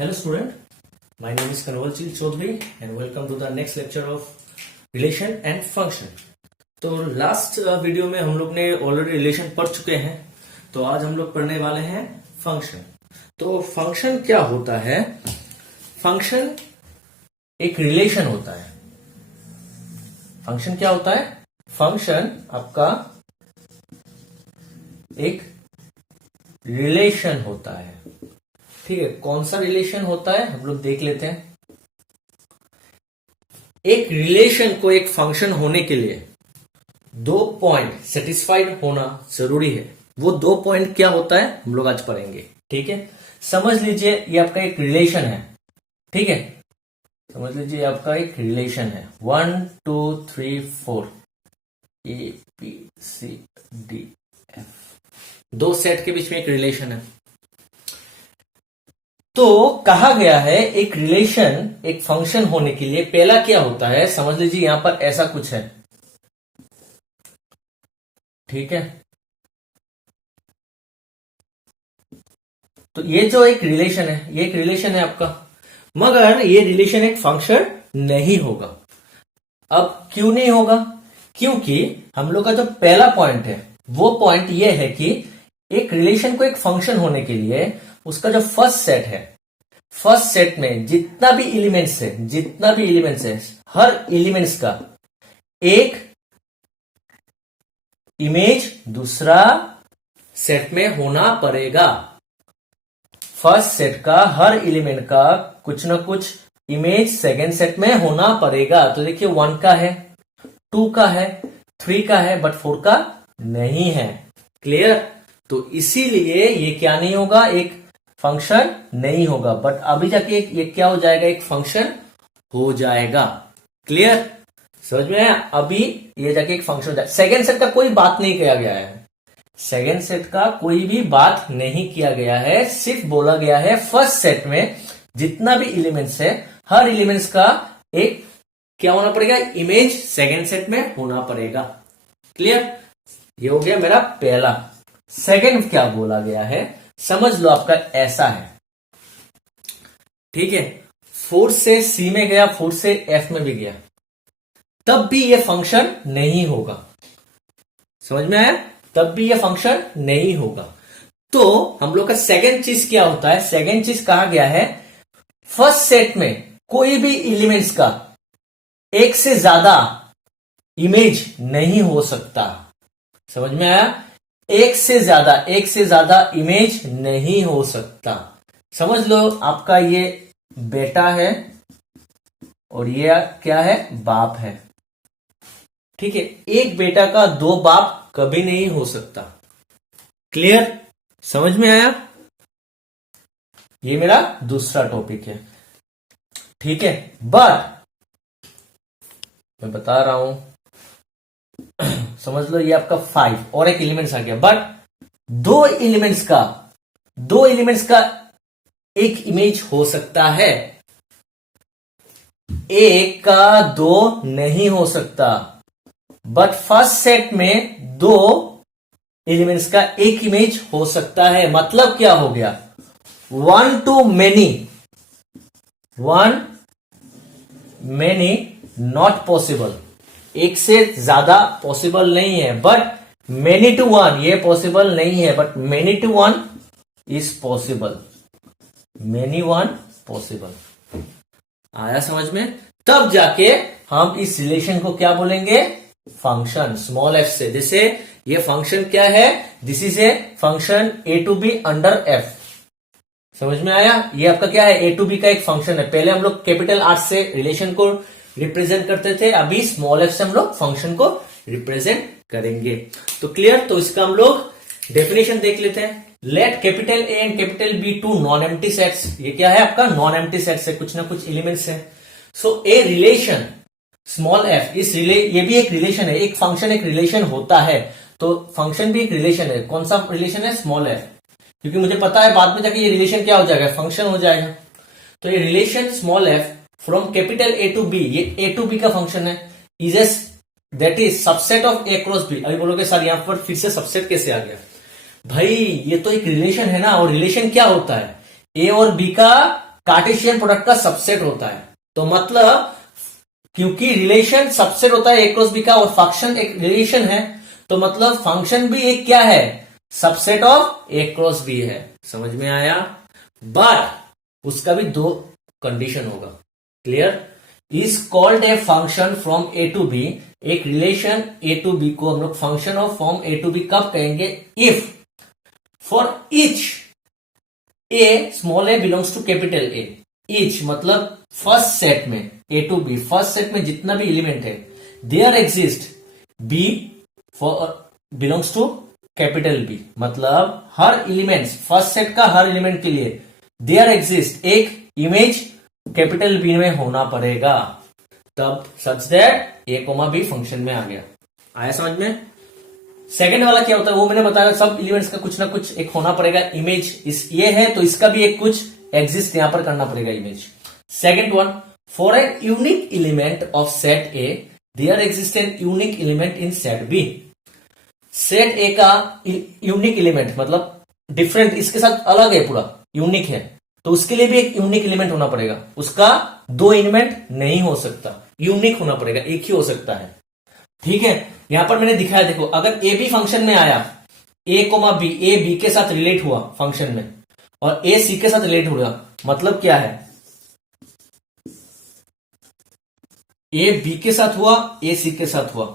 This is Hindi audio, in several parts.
Hello student, my name is Kanwalchil Chaudhary and welcome to the next lecture of relation and function। तो लास्ट वीडियो में हम लोग ने ऑलरेडी रिलेशन पढ़ चुके हैं, तो आज हम लोग पढ़ने वाले हैं फंक्शन। तो फंक्शन क्या होता है? फंक्शन एक रिलेशन होता है। फंक्शन क्या होता है? फंक्शन आपका एक रिलेशन होता है। ठीक है, कौन सा रिलेशन होता है हम लोग देख लेते हैं। एक रिलेशन को एक फंक्शन होने के लिए दो पॉइंट सेटिस्फाइड होना जरूरी है। वो दो पॉइंट क्या होता है हम लोग आज पढ़ेंगे। ठीक है, समझ लीजिए ये आपका एक रिलेशन है। ठीक है, समझ लीजिए आपका एक रिलेशन है 1 2 3 4 A B C D F. दो सेट के बीच में एक रिलेशन है। तो कहा गया है एक रिलेशन एक फंक्शन होने के लिए पहला क्या होता है, समझ लीजिए यहां पर ऐसा कुछ है। ठीक है, तो ये जो एक रिलेशन है ये एक रिलेशन है आपका, मगर ये रिलेशन एक फंक्शन नहीं होगा। अब क्यों नहीं होगा? क्योंकि हम लोग का जो पहला पॉइंट है वो पॉइंट ये है कि एक रिलेशन को एक फंक्शन होने के लिए उसका जो फर्स्ट सेट है, फर्स्ट सेट में जितना भी एलिमेंट्स है हर एलिमेंट्स का एक इमेज दूसरा सेट में होना पड़ेगा। फर्स्ट सेट का हर एलिमेंट का कुछ ना कुछ इमेज सेकेंड सेट में होना पड़ेगा। तो देखिए 1 का है, 2 का है, 3 का है, बट 4 का नहीं है। क्लियर? तो इसीलिए ये क्या नहीं होगा, एक फंक्शन नहीं होगा। बट अभी जाके ये क्या हो जाएगा, एक फंक्शन हो जाएगा। क्लियर? समझ में आया? अभी ये जाके एक फंक्शन हो जाएगा। सेकेंड सेट का कोई बात नहीं किया गया है, सेकेंड सेट का कोई भी बात नहीं किया गया है। सिर्फ बोला गया है फर्स्ट सेट में जितना भी एलिमेंट्स है हर एलिमेंट्स का एक क्या होना पड़ेगा, इमेज सेकेंड सेट में होना पड़ेगा। क्लियर? ये हो गया मेरा पहला। सेकेंड क्या बोला गया है समझ लो, आपका ऐसा है। ठीक है, 4 से सी में गया, 4 से एफ में भी गया, तब भी ये फंक्शन नहीं होगा। समझ में आया? तब भी ये फंक्शन नहीं होगा। तो हम लोग का सेकेंड चीज क्या होता है? सेकेंड चीज कहा गया है फर्स्ट सेट में कोई भी एलिमेंट्स का एक से ज्यादा इमेज नहीं हो सकता। समझ में आया? एक से ज्यादा इमेज नहीं हो सकता। समझ लो आपका ये बेटा है और ये क्या है, बाप है। ठीक है, एक बेटा का 2 बाप कभी नहीं हो सकता। क्लियर? समझ में आया? ये मेरा दूसरा टॉपिक है। ठीक है, बट मैं बता रहा हूं समझ लो ये आपका 5 और एक एलिमेंट्स आ गया, बट दो एलिमेंट्स का एक इमेज हो सकता है, एक का 2 नहीं हो सकता। बट फर्स्ट सेट में 2 एलिमेंट्स का एक इमेज हो सकता है। मतलब क्या हो गया, 1 to many नॉट पॉसिबल। एक से ज्यादा पॉसिबल नहीं है, बट मेनी टू 1 ये पॉसिबल नहीं है, but many to 1 is possible. Many 1 possible. आया समझ में? तब जाके हम इस रिलेशन को क्या बोलेंगे, फंक्शन, स्मॉल एफ से। जैसे ये फंक्शन क्या है, this is a function A to B under F. समझ में आया? ये आपका क्या है, ए टू बी का एक फंक्शन है। पहले हम लोग कैपिटल आर से रिलेशन को रिप्रेजेंट करते थे, अभी स्मॉल एफ से हम लोग फंक्शन को रिप्रेजेंट करेंगे। तो क्लियर? तो इसका हम लोग डेफिनेशन देख लेते हैं। Let capital A and capital B two non empty sets. ये क्या है आपका, नॉन एम्प्टी सेट्स है, कुछ ना कुछ एलिमेंट्स है। सो ए रिलेशन स्मॉल एफ, ये भी एक रिलेशन है। एक फंक्शन एक रिलेशन होता है, तो फंक्शन भी एक रिलेशन है। कौन सा रिलेशन है, स्मॉल एफ, क्योंकि मुझे पता है बाद में जाके ये रिलेशन क्या हो जाएगा, फंक्शन हो जाएगा। तो ये relation small F from capital A to B, ये ए टू बी का फंक्शन है, that is subset of A cross B. अभी बोलोगे सर यहां पर फिर से सबसेट कैसे आ गया? भाई ये तो एक रिलेशन है ना, और रिलेशन क्या होता है, ए और बी का कार्टेशियन प्रोडक्ट का सबसेट होता है। तो मतलब क्योंकि रिलेशन सबसेट होता है ए क्रॉस बी का और फंक्शन एक रिलेशन है, तो मतलब फंक्शन भी एक क्या है, subset of A cross B है। समझ में आया? बट उसका भी दो कंडीशन होगा। Clear? Is called a function from A to B. एक रिलेशन ए टू बी को हम लोग function of from A to B कब कहेंगे? If for each A small A belongs to capital A. Each मतलब फर्स्ट सेट में, A to B first set में जितना भी एलिमेंट है, there exist B for belongs to capital B. मतलब हर एलिमेंट, फर्स्ट सेट का हर एलिमेंट के लिए देयर एग्जिस्ट एक इमेज कैपिटल बी में होना पड़ेगा, तब such that A comma B function में आ गया। आया समझ में? सेकंड वाला क्या होता है वो मैंने बताया, सब एलिमेंट्स का कुछ ना कुछ एक होना पड़ेगा इमेज। इस ये है तो इसका भी एक कुछ एग्जिस्ट यहां पर करना पड़ेगा image. Second one, for an unique element of set A there exist an unique element in set B. Set A का यूनिक एलिमेंट मतलब डिफरेंट, इसके साथ अलग है, पूरा यूनिक है, तो उसके लिए भी एक यूनिक एलिमेंट होना पड़ेगा। उसका दो एलिमेंट नहीं हो सकता, यूनिक होना पड़ेगा, एक ही हो सकता है। ठीक है? यहां पर मैंने दिखाया, देखो अगर ए बी फंक्शन में आया, ए कोमा बी, ए बी के साथ रिलेट हुआ फंक्शन में और ए सी के साथ रिलेट हुआ, मतलब क्या है, ए बी के साथ हुआ, ए सी के साथ हुआ।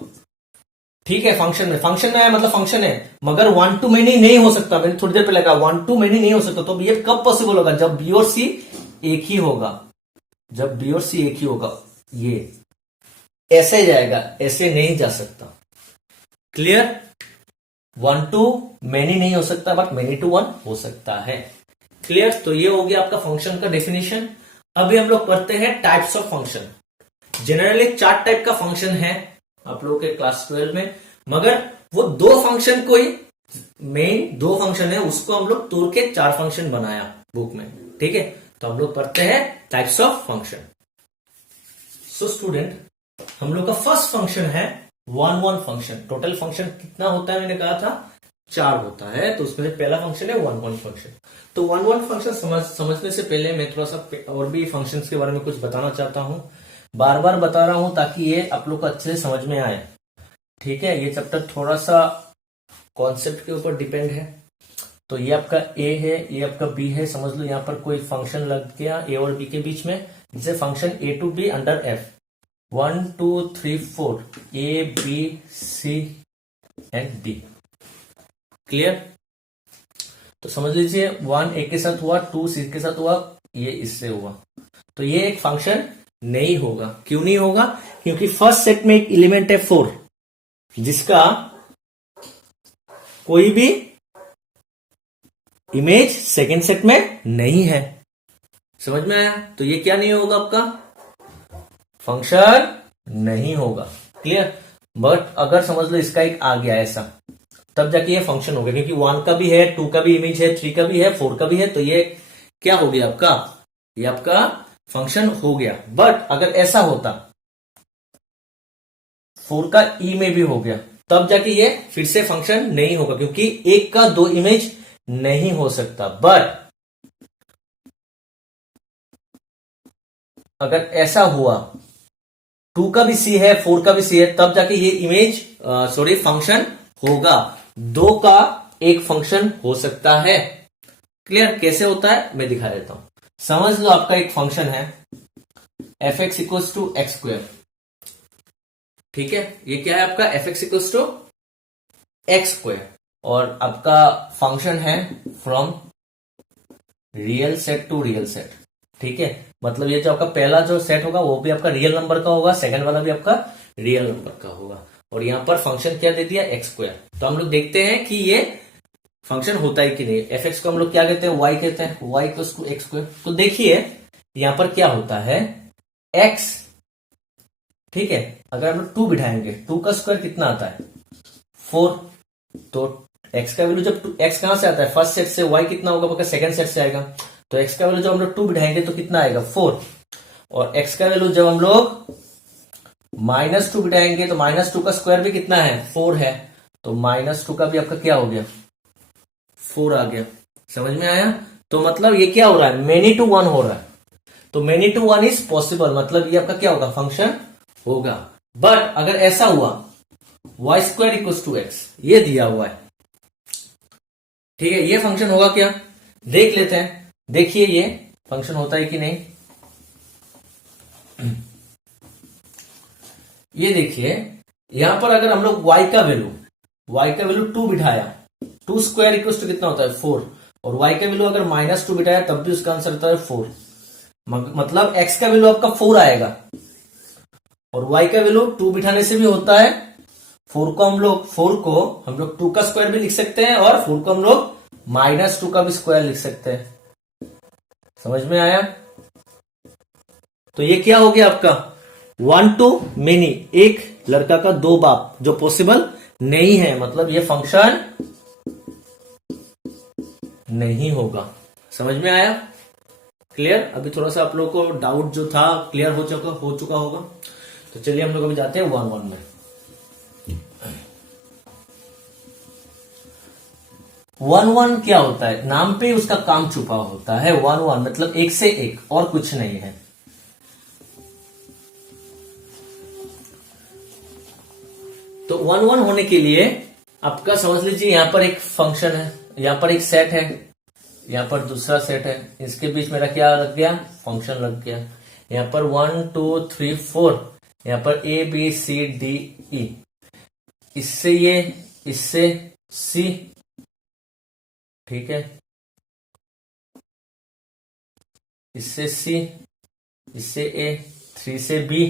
ठीक है? फंक्शन में आया मतलब फंक्शन है, मगर वन टू मेनी नहीं हो सकता। मैंने थोड़ी देर पहले कहा वन टू मेनी नहीं हो सकता। तो ये कब पॉसिबल होगा? जब बी और सी एक ही होगा। जब बी और सी एक ही होगा, ये ऐसे जाएगा, ऐसे नहीं जा सकता। क्लियर? वन टू मेनी नहीं हो सकता, बट मेनी टू वन हो सकता है। क्लियर? तो ये हो गया आपका फंक्शन का डेफिनेशन। अभी हम लोग पढ़ते हैं types of function. Generally 4 type का फंक्शन है आप लोगों के क्लास 12 में, मगर वो 2 फंक्शन को ही, मेन 2 फंक्शन है उसको हम लोग तोड़ के 4 फंक्शन बनाया बुक में। ठीक है? तो हम लोग पढ़ते हैं types of function. So student, हम लोग का फर्स्ट फंक्शन है 1 1 फंक्शन। टोटल फंक्शन कितना होता है मैंने कहा था? 4 होता है। तो उसमें पहला फंक्शन है 1 1 फंक्शन। तो 1 1 फंक्शन समझने से पहले मैं थोड़ा सा और भी फंक्शंस के बारे में कुछ बताना चाहता हूं। बार बार बता रहा हूं ताकि ये आप लोग को अच्छे से समझ में आए। ठीक है? ये चैप्टर थोड़ा सा कॉन्सेप्ट के ऊपर डिपेंड है। तो ये आपका ए है, ये आपका बी है। समझ लो यहां पर कोई फंक्शन लग गया ए और बी के बीच में, जिसे function A to B under F 1 2 3 4 A B C and D. Clear? तो समझ लीजिए 1 ए के साथ हुआ, 2 सी के साथ हुआ, ये इससे हुआ। तो ये एक फंक्शन नहीं होगा। क्यों नहीं होगा? क्योंकि फर्स्ट सेट में एक एलिमेंट है 4, जिसका कोई भी इमेज सेकेंड सेट में नहीं है। समझ में आया? तो ये क्या नहीं होगा? आपका फंक्शन नहीं होगा। क्लियर? बट अगर समझ लो इसका एक आ गया ऐसा, तब जाके ये फंक्शन हो गया, क्योंकि 1 का भी है, 2 का भी इमेज है, 3 का भी है, 4 का भी है। तो ये क्या हो गया आपका? ये आपका फंक्शन हो गया। बट अगर ऐसा होता 4 का ई में भी हो गया, तब जाके ये फिर से फंक्शन नहीं होगा, क्योंकि एक का 2 इमेज नहीं हो सकता। बट अगर ऐसा हुआ 2 का भी सी है, 4 का भी सी है, तब जाके ये इमेज फंक्शन होगा। 2 का एक फंक्शन हो सकता है। क्लियर? कैसे होता है मैं दिखा देता हूं। समझ लो आपका एक फंक्शन है F x equals to x square. ठीक है? ये क्या है आपका? F x equals to x square, और आपका फंक्शन है from real set to real set. ठीक है? मतलब ये जो आपका पहला जो सेट होगा वो भी आपका रियल नंबर का होगा, सेकंड वाला भी आपका रियल नंबर का होगा, और यहां पर फंक्शन क्या दे दिया? X square. तो हम लोग देखते हैं कि ये फंक्शन होता है कि नहीं। एफ एक्स को हम लोग क्या कहते हैं? वाई कहते हैं। Y equals to x square. तो देखिए यहां पर क्या होता है? एक्स, ठीक है, अगर हम लोग 2 बिठाएंगे, 2 का स्क्वायर कितना आता है? 4। तो एक्स का वैल्यू जब एक्स कहां से आता है? फर्स्ट सेट से। वाई कितना होगा आपका? सेकंड सेट से आएगा। तो एक्स का वैल्यू जब हम लोग 2 बिठाएंगे तो कितना आएगा? 4। और एक्स का वैल्यू जब हम लोग -2 बिठाएंगे तो -2 का स्क्वायर भी कितना है? 4 है। तो -2 का भी आपका क्या हो गया? 4 आ गया। समझ में आया? तो मतलब ये क्या हो रहा है? मेनी टू 1 हो रहा है। तो many to one is possible, मतलब ये आपका क्या होगा, फंक्शन होगा। बट अगर ऐसा हुआ Y square equal to X, ये दिया हुआ है, ठीक है, ये फंक्शन होगा क्या, देख लेते हैं। देखिए ये फंक्शन होता है कि नहीं। ये देखिए यहां पर अगर हम लोग y का वैल्यू 2 बिठाया, 2 स्क्वायर इक्वल टू कितना होता है 4, और y का वैल्यू अगर -2 बिठाया तब भी उसका आंसर होता है 4। मतलब x का वैल्यू आपका 4 आएगा, और y का वैल्यू 2 बिठाने से भी होता है 4 को हम लोग 2 का स्क्वायर भी लिख सकते हैं, और 4 को हम लोग -2 का भी स्क्वायर लिख सकते हैं। समझ में आया। तो ये क्या हो गया आपका 1 to many, एक लड़का का 2 बाप, जो पॉसिबल नहीं है, मतलब ये फंक्शन नहीं होगा। समझ में आया, क्लियर। अभी थोड़ा सा आप लोगों को डाउट जो था क्लियर हो चुका होगा। तो चलिए हम लोग अभी जाते हैं 1 1 में। 1 1 क्या होता है, नाम पे उसका काम छुपा होता है। 1 1 मतलब एक से एक, और कुछ नहीं है। तो 1 1 होने के लिए आपका समझ लीजिए यहां पर एक फंक्शन है, यहां पर एक सेट है, यहां पर दूसरा सेट है, इसके बीच मेरा क्या लग गया, फंक्शन लग गया। यहां पर 1 2 3 4, यहां पर ए बी सी डी ई, इससे सी, ठीक है, इससे सी, इससे ए, 3 से बी,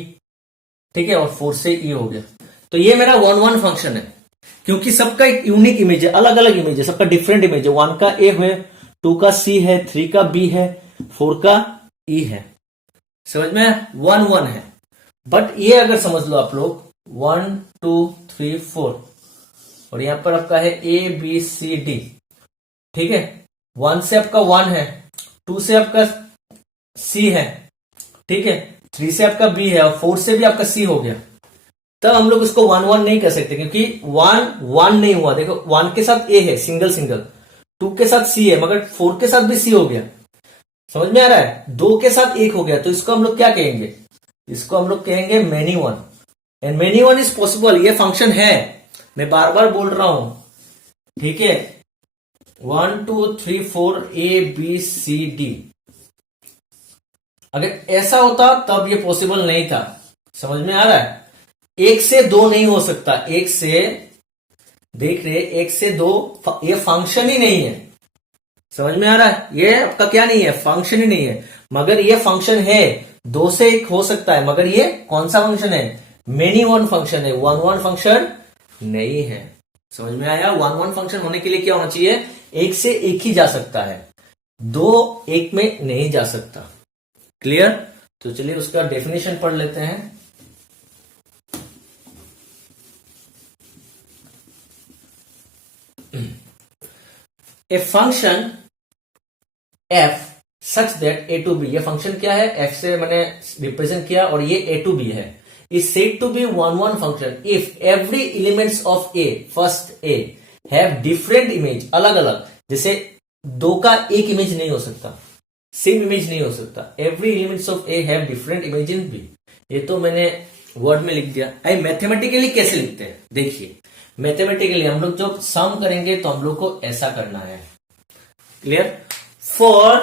ठीक है, और 4 से ई हो गया। तो ये मेरा 1 1 फंक्शन है, क्योंकि सबका एक यूनिक इमेज है, अलग अलग इमेज है, सबका डिफरेंट इमेज है। 1 का ए है, 2 का सी है, 3 का बी है, 4 का ई है। समझ में 1 1 है। बट ये अगर समझ लो आप लोग 1 2 3 4, और यहां पर आपका है ए बी सी डी, ठीक है, 1 से आपका 1 है, 2 से आपका सी है, ठीक है, 3 से आपका बी है, और 4 से भी आपका सी हो गया। तब हम लोग इसको 1 1 नहीं कर सकते, क्योंकि 1 1 नहीं हुआ। देखो 1 के साथ ए है सिंगल, 2 के साथ सी है, मगर 4 के साथ भी सी हो गया। समझ में आ रहा है, 2 के साथ 1 हो गया, तो इसको हम लोग क्या कहेंगे, इसको हम लोग कहेंगे many one. And many one is possible, ये फंक्शन है, मैं बार बार बोल रहा हूं, ठीक है। 1 2 3 4 ए बी सी डी, अगर ऐसा होता तब ये पॉसिबल नहीं था। समझ में आ रहा है, 1 से 2 नहीं हो सकता, 1 से, देख रहे 1 से 2 ये फंक्शन ही नहीं है। समझ में आ रहा है, ये आपका क्या नहीं है, फंक्शन ही नहीं है। मगर ये फंक्शन है, 2 से 1 हो सकता है, मगर ये कौन सा फंक्शन है, मेनी वन फंक्शन है, 1 1 फंक्शन नहीं है। समझ में आया, 1 1 फंक्शन होने के लिए क्या होना चाहिए, 1 से 1 ही जा सकता है, 2 1 में नहीं जा सकता। क्लियर। तो चलिए उसका डेफिनेशन पढ़ लेते हैं। A function f such that a to B, ये फंक्शन क्या है, f से मैंने रिप्रेजेंट किया, और ये a टू बी है, is said to be 1 1 function if every elements of a, first a have different image, अलग अलग। जैसे 2 का एक इमेज नहीं हो सकता, सेम इमेज नहीं हो सकता। Every elements of a have different image in b, ये तो मैंने वर्ड में लिख दिया। आई मैथमेटिकली कैसे लिखते हैं, देखिए मैथमेटिकली हम लोग जब सम करेंगे तो हम लोग को ऐसा करना है। क्लियर। फॉर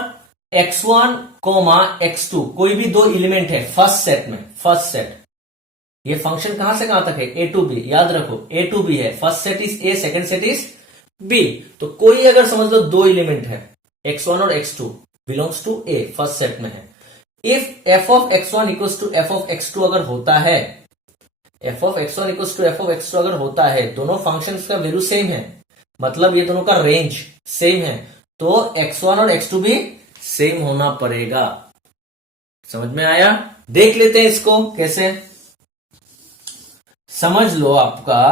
x1 x2, कोई भी 2 एलिमेंट है फर्स्ट सेट में, फर्स्ट सेट, ये फंक्शन कहां से कहां तक है, a टू b, याद रखो a टू b है, first set is a, second set is b। तो कोई अगर समझ लो 2 एलिमेंट है x1 और x2 belongs to a, first set में है। If f of x1 equals to f of x2 अगर होता है, f of x1 equals to f of x2 अगर होता है, दोनों फंक्शंस का वैल्यू सेम है, मतलब ये दोनों का रेंज सेम है, तो x1 और x2 भी सेम होना पड़ेगा। समझ में आया, देख लेते हैं इसको कैसे। समझ लो आपका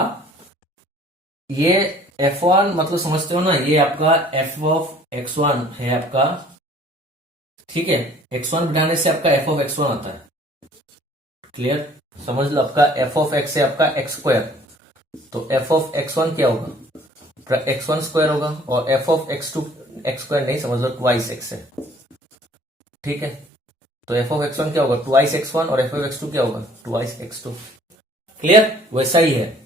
ये f1 मतलब समझते हो ना, ये आपका f of x1 है आपका, ठीक है, x1 बिठाने से आपका f of x1 आता है। क्लियर। समझ लो आपका f of x है आपका x स्क्वायर, तो f of x1 क्या होगा, x1 स्क्वायर होगा, और f of x2 x square नहीं, समझ लो ट्वाइस x है, ठीक है। तो एफ ऑफ एक्स वन क्या होगा, ट्वाइस एक्स वन, और एफ ऑफ एक्स टू क्या होगा, ट्वाइस एक्स टू। क्लियर, वैसा ही है।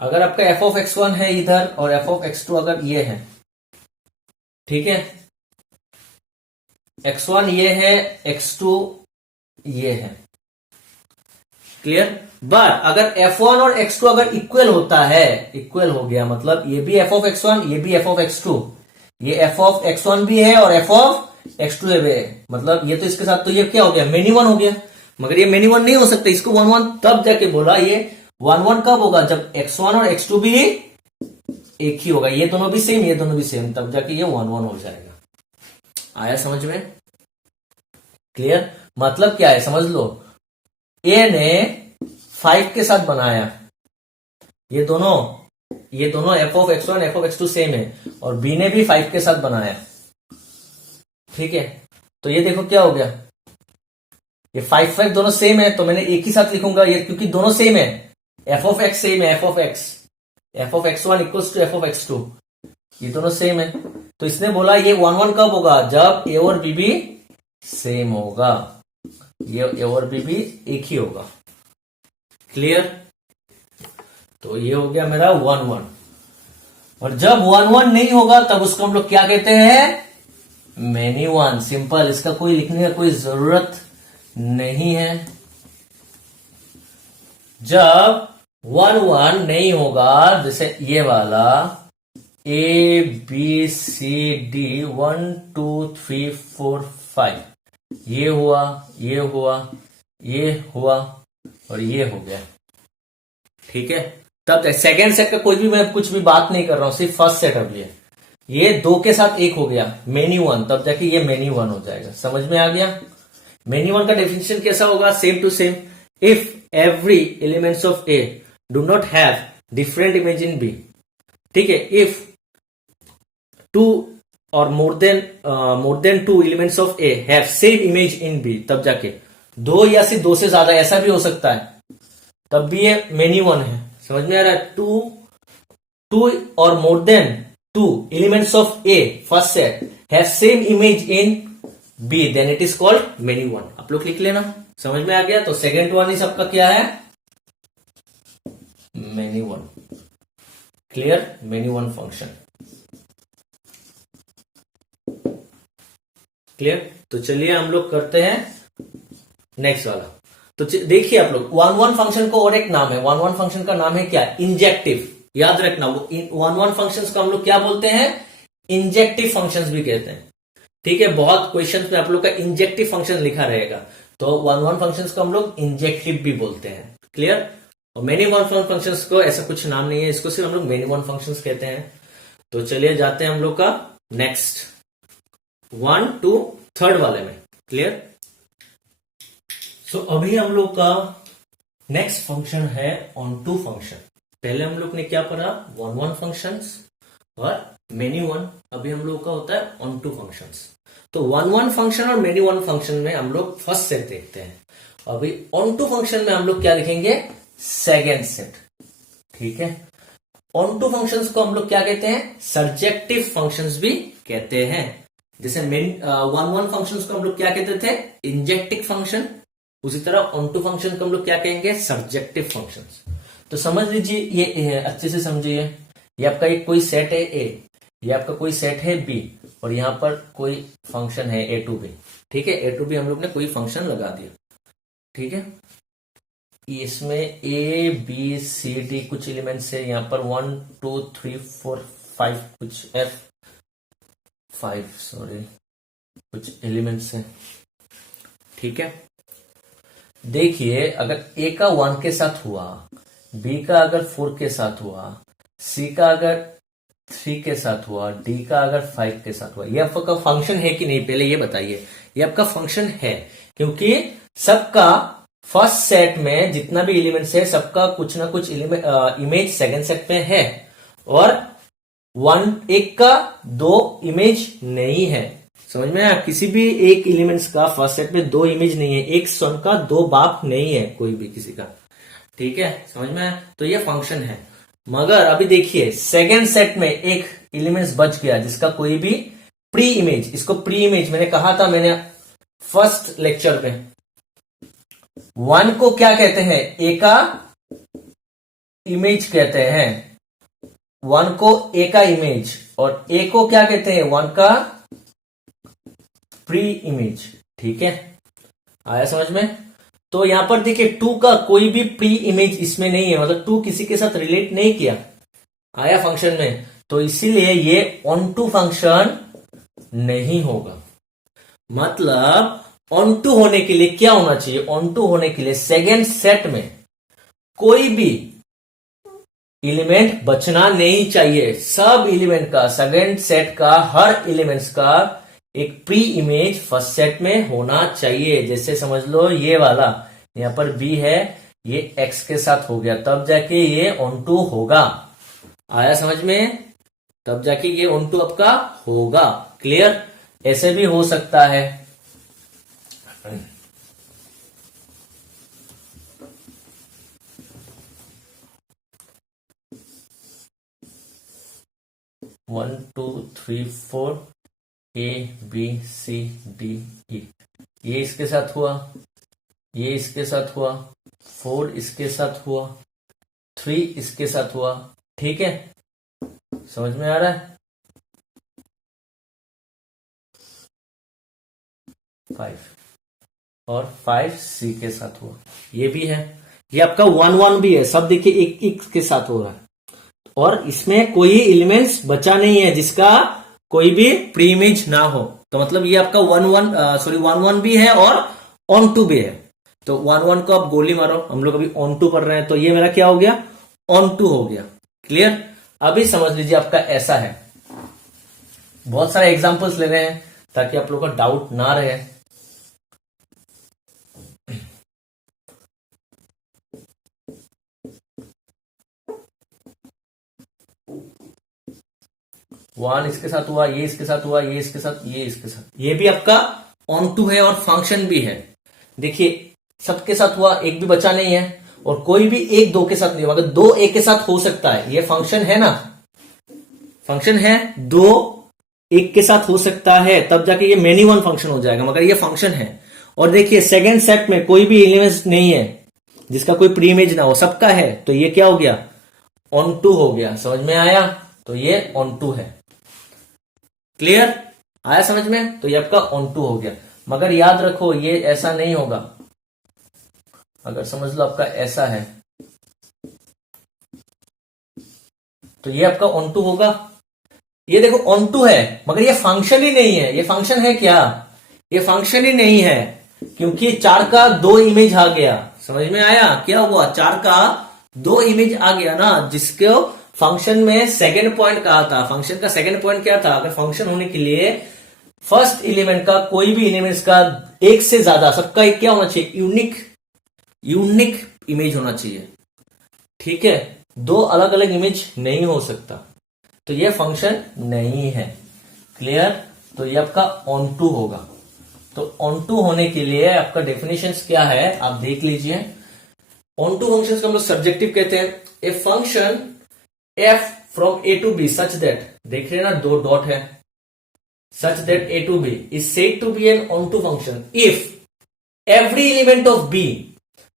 अगर आपका एफ ऑफ एक्स वन है इधर और एफ ऑफ एक्स टू अगर ये है, ठीक है, एक्स वन ये है, एक्स टू ये है। क्लियर, बट अगर f1 और x2 अगर इक्वल होता है, इक्वल हो गया मतलब ये भी f ऑफ x1, ये भी f ऑफ x2, ये f ऑफ x1 भी है और f ऑफ x2 भी है, मतलब ये तो इसके साथ तो ये क्या हो गया, मेनी वन हो गया। मगर ये मेनी वन नहीं हो सकता, इसको वन वन तब जाके बोला, ये वन वन कब होगा, जब x1 और x2 भी एक ही होगा, ये दोनों भी सेम, ये दोनों भी सेम, तब जाके ये वन वन हो जाएगा। आया समझ में? क्लियर, मतलब क्या है समझ लो, ए ने 5 के साथ बनाया, ये दोनों F of X one F of X two same है, और बी ने भी 5 के साथ बनाया, ठीक है। तो ये देखो क्या हो गया, ये 5 5 दोनों सेम है, तो मैंने एक ही साथ लिखूंगा ये, क्योंकि दोनों सेम है, एफ ऑफ एक्स सेम है, F of X one equals to F of X two, ये दोनों सेम है। तो इसने बोला ये वन वन कब होगा, जब ए और बी भी सेम होगा, ये ए और बी भी एक ही होगा। क्लियर, तो ये हो गया मेरा वन वन। और जब वन वन नहीं होगा तब उसको हम लोग क्या कहते हैं, मेनी वन। सिंपल, इसका कोई लिखने का कोई जरूरत नहीं है। जब वन वन नहीं होगा, जैसे ये वाला ए बी सी डी 1 2 3 4 5, ये हुआ, ये हुआ, ये हुआ और ये हो गया, ठीक है। तब सेकेंड सेट का कोई भी, मैं कुछ भी बात नहीं कर रहा हूं, सिर्फ फर्स्ट सेट अब ये दो के साथ एक हो गया, मेनी वन, तब जाके ये मेनी वन हो जाएगा। समझ में आ गया? मेनी वन का डेफिनेशन कैसा होगा, same to same, if every elements of A do not have different image in B, ठीक है। इफ टू और more than two elements of A have same image in B, तब जाके दो या सिर्फ दो से ज्यादा, ऐसा भी हो सकता है, तब भी ये मेनी वन है। समझ में आ रहा है? टू और more than two elements of A first set have same image in B, then it is called many one. आप लोग लिख लेना, समझ में आ गया? तो सेकेंड वन ही सबका क्या है, many one. Clear, many one function. Clear, तो चलिए हम लोग करते हैं नेक्स्ट वाला। तो देखिए आप लोग, वन वन फंक्शन को और एक नाम है, वन वन फंक्शन का नाम है क्या, इंजेक्टिव। याद रखना, वो वन वन फंक्शंस को हम लोग क्या बोलते हैं, इंजेक्टिव फंक्शंस भी कहते हैं, ठीक है। बहुत क्वेश्चंस में आप लोग का इंजेक्टिव फंक्शन लिखा रहेगा, तो वन वन फंक्शंस को हम लोग इंजेक्टिव भी बोलते हैं। क्लियर, और मेनी वन फंक्शंस को ऐसा कुछ नाम नहीं है, इसको सिर्फ हम लोग मेनी वन फंक्शंस कहते हैं। तो चलिए जाते हैं हम लोग का नेक्स्ट 1 to 3 वाले में। क्लियर, सो अभी हम लोग का नेक्स्ट फंक्शन है ऑन टू फंक्शन। पहले हम लोग ने क्या पढ़ा, वन वन फंक्शंस और मेनी वन, अभी हम लोग का होता है ऑन टू फंक्शंस। तो वन वन फंक्शन और मेनी वन फंक्शन में हम लोग फर्स्ट सेट देखते हैं, अभी ऑन टू फंक्शन में हम लोग क्या लिखेंगे, सेकेंड सेट, ठीक है। ऑन टू फंक्शंस को हम लोग क्या कहते हैं, सर्जेक्टिव फंक्शंस भी कहते हैं। जैसे वन वन फंक्शंस को हम लोग क्या कहते थे, इंजेक्टिव फंक्शन, उसी तरह ऑन टू फंक्शन को हम लोग क्या कहेंगे, सर्जेक्टिव फंक्शंस। तो समझ लीजिए, ये अच्छे से समझिए, ये आपका एक कोई सेट है ए, ये आपका कोई सेट है बी, और यहां पर कोई फंक्शन है ए टू बी, ठीक है। ए टू बी हम लोग ने कोई फंक्शन लगा दिया, ठीक है। इसमें ए बी सी डी कुछ एलिमेंट्स है, यहां पर 1 2 3 4 5 कुछ F5 सॉरी कुछ एलिमेंट्स हैं, ठीक है। देखिए, अगर ए का 1 के साथ हुआ, बी का अगर 4 के साथ हुआ, सी का अगर 3 के साथ हुआ, डी का अगर 5 के साथ हुआ, ये आपका फंक्शन है कि नहीं, पहले ये बताइए। ये आपका फंक्शन है, क्योंकि सबका फर्स्ट सेट में जितना भी एलिमेंट्स है, सबका कुछ ना कुछ इमेज सेकेंड सेट में है, और एक का 2 इमेज नहीं है। समझ में आया? किसी भी एक एलिमेंट्स का फर्स्ट सेट में 2 इमेज नहीं है, एक सन का 2 बाप नहीं है कोई भी किसी का, ठीक है। समझ में आया? तो ये फंक्शन है। मगर अभी देखिए, सेकेंड सेट में एक एलिमेंट्स बच गया जिसका कोई भी प्री इमेज, इसको प्री इमेज मैंने कहा था, मैंने फर्स्ट लेक्चर में, 1 को क्या कहते हैं, ए का इमेज कहते हैं, 1 को ए का इमेज, और ए को क्या कहते हैं, 1 का प्री इमेज। ठीक है, आया समझ में। तो यहां पर देखिए 2 का कोई भी प्री इमेज इसमें नहीं है, मतलब 2 किसी के साथ रिलेट नहीं किया, आया फंक्शन में, तो इसीलिए ये ऑन टू फंक्शन नहीं होगा। मतलब ऑन टू होने के लिए क्या होना चाहिए, ऑन टू होने के लिए सेकेंड सेट में कोई भी एलिमेंट बचना नहीं चाहिए, सब एलिमेंट का, सेकेंड सेट का हर एलिमेंट्स का एक प्री इमेज फर्स्ट सेट में होना चाहिए। जैसे समझ लो ये वाला यहां पर बी है, ये एक्स के साथ हो गया, तब जाके ये ऑन टू होगा, आया समझ में, तब जाके ये ऑन टू आपका होगा। क्लियर, ऐसे भी हो सकता है। 1 2 3 4 A B C D E, ये इसके साथ हुआ, ये इसके साथ हुआ, 4 इसके साथ हुआ, 3 इसके साथ हुआ। ठीक है, समझ में आ रहा है। 5 और 5 सी के साथ हुआ, ये भी है, ये आपका 1 1 भी है, सब देखिए एक एक के साथ हो रहा है, और इसमें कोई एलिमेंट्स बचा नहीं है जिसका कोई भी प्री इमेज ना हो, तो मतलब ये आपका 1 1 भी है और ऑन टू भी है। तो 1 1 को आप गोली मारो, हम लोग अभी ऑन टू पढ़ रहे हैं, तो ये मेरा क्या हो गया, ऑन टू हो गया। क्लियर, अभी समझ लीजिए आपका ऐसा है, बहुत सारे एग्जांपल्स ले रहे हैं ताकि आप लोगों का डाउट ना रहे। वन इसके साथ हुआ, ये इसके साथ हुआ, ये इसके साथ, ये इसके साथ, ये भी आपका ऑन टू है और फंक्शन भी है। देखिए सबके साथ हुआ, एक भी बचा नहीं है, और कोई भी एक दो के साथ नहीं हुआ, मगर दो एक के साथ हो सकता है, ये फंक्शन है ना, फंक्शन है, दो एक के साथ हो सकता है, तब जाके ये मेनी वन फंक्शन हो जाएगा, मगर ये फंक्शन है। और देखिए सेकेंड सेट में कोई भी एलिमेंट नहीं है जिसका कोई प्री इमेज ना हो, सबका है, तो ये क्या हो गया, ऑन टू हो गया। समझ में आया, तो ये ऑन टू है। क्लियर, आया समझ में, तो ये आपका ऑन टू हो गया। मगर याद रखो ये ऐसा नहीं होगा, अगर समझ लो आपका ऐसा है तो ये आपका ऑन टू होगा। ये देखो ऑन टू है मगर ये फंक्शन ही नहीं है, ये फंक्शन है क्या, ये फंक्शन ही नहीं है, क्योंकि 4 का 2 इमेज आ गया। समझ में आया, क्या हुआ, 4 का 2 इमेज आ गया ना, जिसको फंक्शन में सेकंड पॉइंट कहा था। फंक्शन का सेकंड पॉइंट क्या था, अगर फंक्शन होने के लिए फर्स्ट एलिमेंट का कोई भी एलिमेंट्स का एक से ज्यादा, सबका एक क्या होना चाहिए, यूनिक इमेज होना चाहिए। ठीक है, 2 अलग अलग इमेज नहीं हो सकता, तो ये फंक्शन नहीं है। क्लियर, तो ये आपका ऑन टू होगा। तो ऑन टू होने के लिए आपका डेफिनेशन क्या है आप देख लीजिए। ऑन टू फंक्शन को हम लोग सब्जेक्टिव कहते हैं। A function F from A to B such that, देख रहे हैं ना 2 डॉट है, such that A to B is said to be an onto function if every element of B,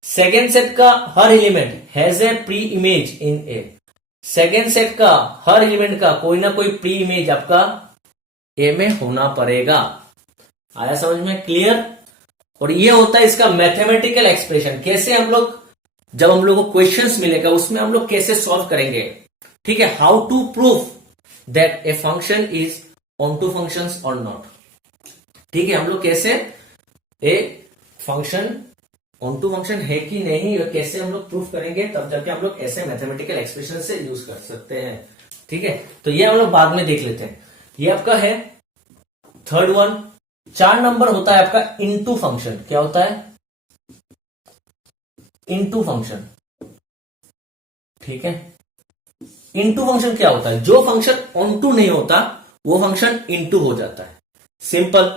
second set का हर element has a pre image in A, second set का हर एलिमेंट का कोई ना कोई प्री इमेज आपका ए में होना पड़ेगा। आया समझ में, क्लियर। और ये होता है इसका मैथमेटिकल एक्सप्रेशन, कैसे हम लोग, जब हम लोग को क्वेश्चंस मिलेगा उसमें हम लोग कैसे सॉल्व करेंगे। ठीक है, how to prove that a function is onto function और नॉट। ठीक है, हम लोग कैसे a function onto function है कि नहीं, कैसे हम लोग प्रूफ करेंगे, तब जाके हम लोग ऐसे मैथमेटिकल एक्सप्रेशन से यूज कर सकते हैं। ठीक है, तो ये हम लोग बाद में देख लेते हैं। ये आपका है थर्ड वन। 4 नंबर होता है आपका इनटू फंक्शन। क्या होता है, इनटू फंक्शन। ठीक है, इनटू फंक्शन क्या होता है, जो फंक्शन ऑन टू नहीं होता वो फंक्शन इनटू हो जाता है। सिंपल,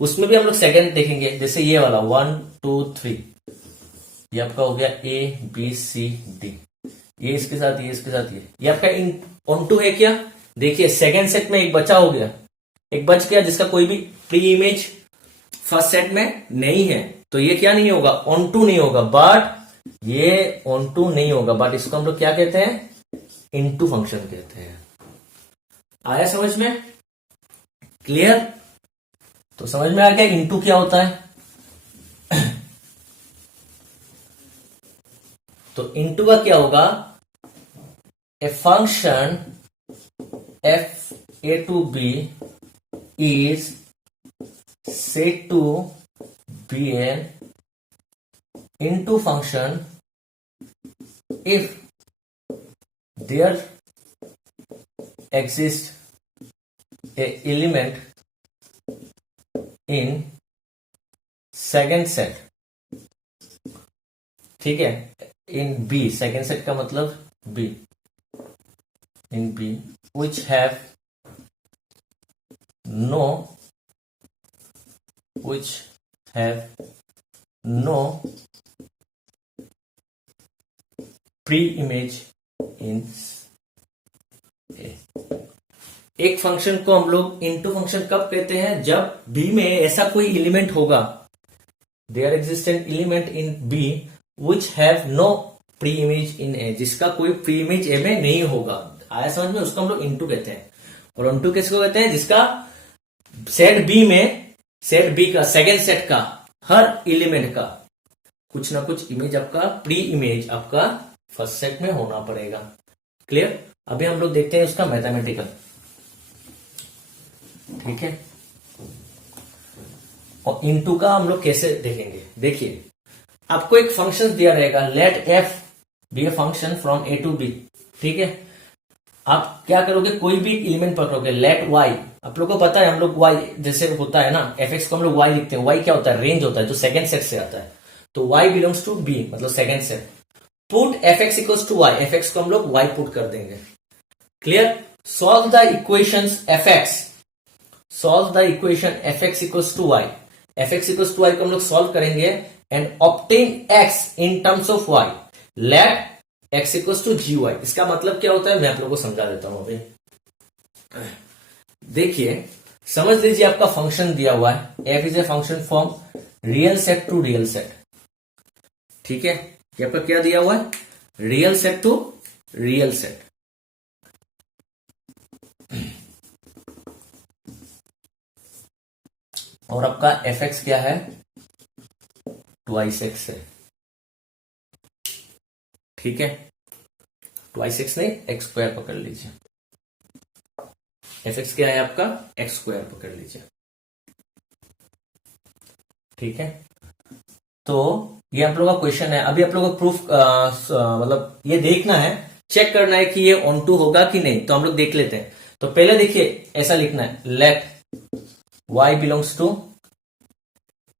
उसमें भी हम लोग सेकेंड देखेंगे, जैसे ये वाला 1 2 3, ये आपका हो गया ए बी सी डी, ये इसके साथ, ये इसके साथ, ये आपका ऑन टू है क्या। देखिए सेकेंड सेट में एक बचा हो गया, एक बच गया जिसका कोई भी प्री इमेज फर्स्ट सेट में नहीं है, तो ये क्या नहीं होगा, ऑन टू नहीं होगा, बट ये ऑन टू नहीं होगा, बट इसको हम लोग क्या कहते हैं, इनटू फंक्शन कहते हैं। आया समझ में, क्लियर? तो समझ में आ गया इनटू क्या होता है। तो इनटू का क्या होगा, a function F A to B is said to be an into function if there exists a element in second set, ठीक है, in B, second set का मतलब B, in B which have no pre-image in A। एक फंक्शन को हम लोग इनटू फंक्शन कब कहते हैं, जब B में ऐसा कोई एलिमेंट होगा, there exist an element in B which have no pre-image in A, जिसका कोई प्री इमेज A में नहीं होगा। आया समझ में, उसको हम लोग इनटू कहते हैं। और इनटू किसको कहते हैं, जिसका सेट B में, सेट बी का सेकेंड सेट का हर एलिमेंट का कुछ ना कुछ इमेज आपका, प्री इमेज आपका फर्स्ट सेट में होना पड़ेगा। क्लियर? अभी हम लोग देखते हैं उसका मैथमेटिकल, ठीक है। और इनटू का हम लोग कैसे देखेंगे, देखिए आपको एक फंक्शन दिया रहेगा, let F be a function from A to B, ठीक है। आप क्या करोगे, कोई भी एलिमेंट पकड़ोगे, लेट वाई, आप लोग को पता है हम लोग वाई जैसे होता है ना, एफ एक्स को हम लोग वाई लिखते हैं, वाई क्या होता है, रेंज होता है जो सेकंड सेट से आता है, तो वाई बिलोंग्स टू बी मतलब second set. Put f x equals to y, f x को हम लोग वाई पुट कर देंगे। Clear? Solve the equations f x, solve the equation f x equals to y, f x equals to y को हम लोग सॉल्व करेंगे and obtain x in terms of y, let x equals to g y. इसका मतलब क्या होता है मैं आप लोगों को समझा देता हूं। अभी देखिए, समझ लीजिए आपका फंक्शन दिया हुआ है, f is a function from real set to real set, ठीक है। ये आपका क्या दिया हुआ है, real set to real set. और आपका एफ एक्स क्या है, ट्वाइस एक्स है, ठीक है। ट्वाइस एक्स नहीं, एक्स स्क्वायर पकड़ लीजिए, एफ एक्स क्या है आपका, एक्स स्क्वायर पकड़ लीजिए, ठीक है। तो ये आप लोगों का क्वेश्चन है। अभी आप लोगों को प्रूफ मतलब ये देखना है, चेक करना है कि ये ऑन टू होगा कि नहीं, तो हम लोग देख लेते हैं। तो पहले देखिए ऐसा लिखना है, let y belongs to